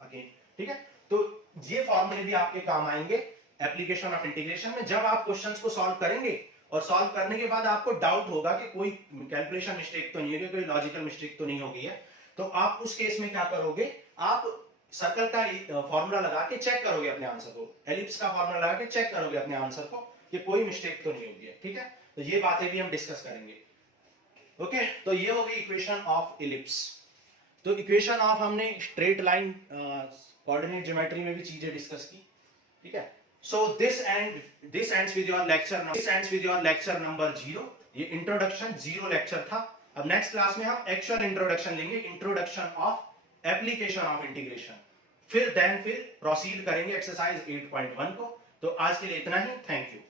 अगेन। ठीक है, तो ये फॉर्मूले भी आपके काम आएंगे एप्लीकेशन ऑफ इंटीग्रेशन में, जब आप क्वेश्चंस को सॉल्व करेंगे और सॉल्व करने के बाद आपको डाउट होगा कि कोई कैलकुलेशन मिस्टेक तो नहीं होगी, कोई लॉजिकल मिस्टेक तो नहीं होगी है, तो आप उस केस में क्या करोगे, आप सर्कल का फॉर्मूला लगा के चेक करोगे अपने आंसर को, एलिप्स का फॉर्मूला लगा के चेक करोगे अपने आंसर को कि कोई मिस्टेक तो नहीं होगी है। ठीक है, तो ये बातें भी हम डिस्कस करेंगे। ओके, तो ये हो गई इक्वेशन ऑफ इलिप्स। तो इक्वेशन ऑफ हमने स्ट्रेट लाइन कोऑर्डिनेट ज्योमेट्री में भी चीजें डिस्कस की। ठीक है, so this ends with your lecture number 0। ये इंट्रोडक्शन 0 लेक्चर था। अब नेक्स्ट क्लास में हम एक्चुअल इंट्रोडक्शन लेंगे, introduction of application of integration, फिर प्रोसीड करेंगे एक्सरसाइज 8.1 को। तो आज के लिए इतना ही, थैंक यू।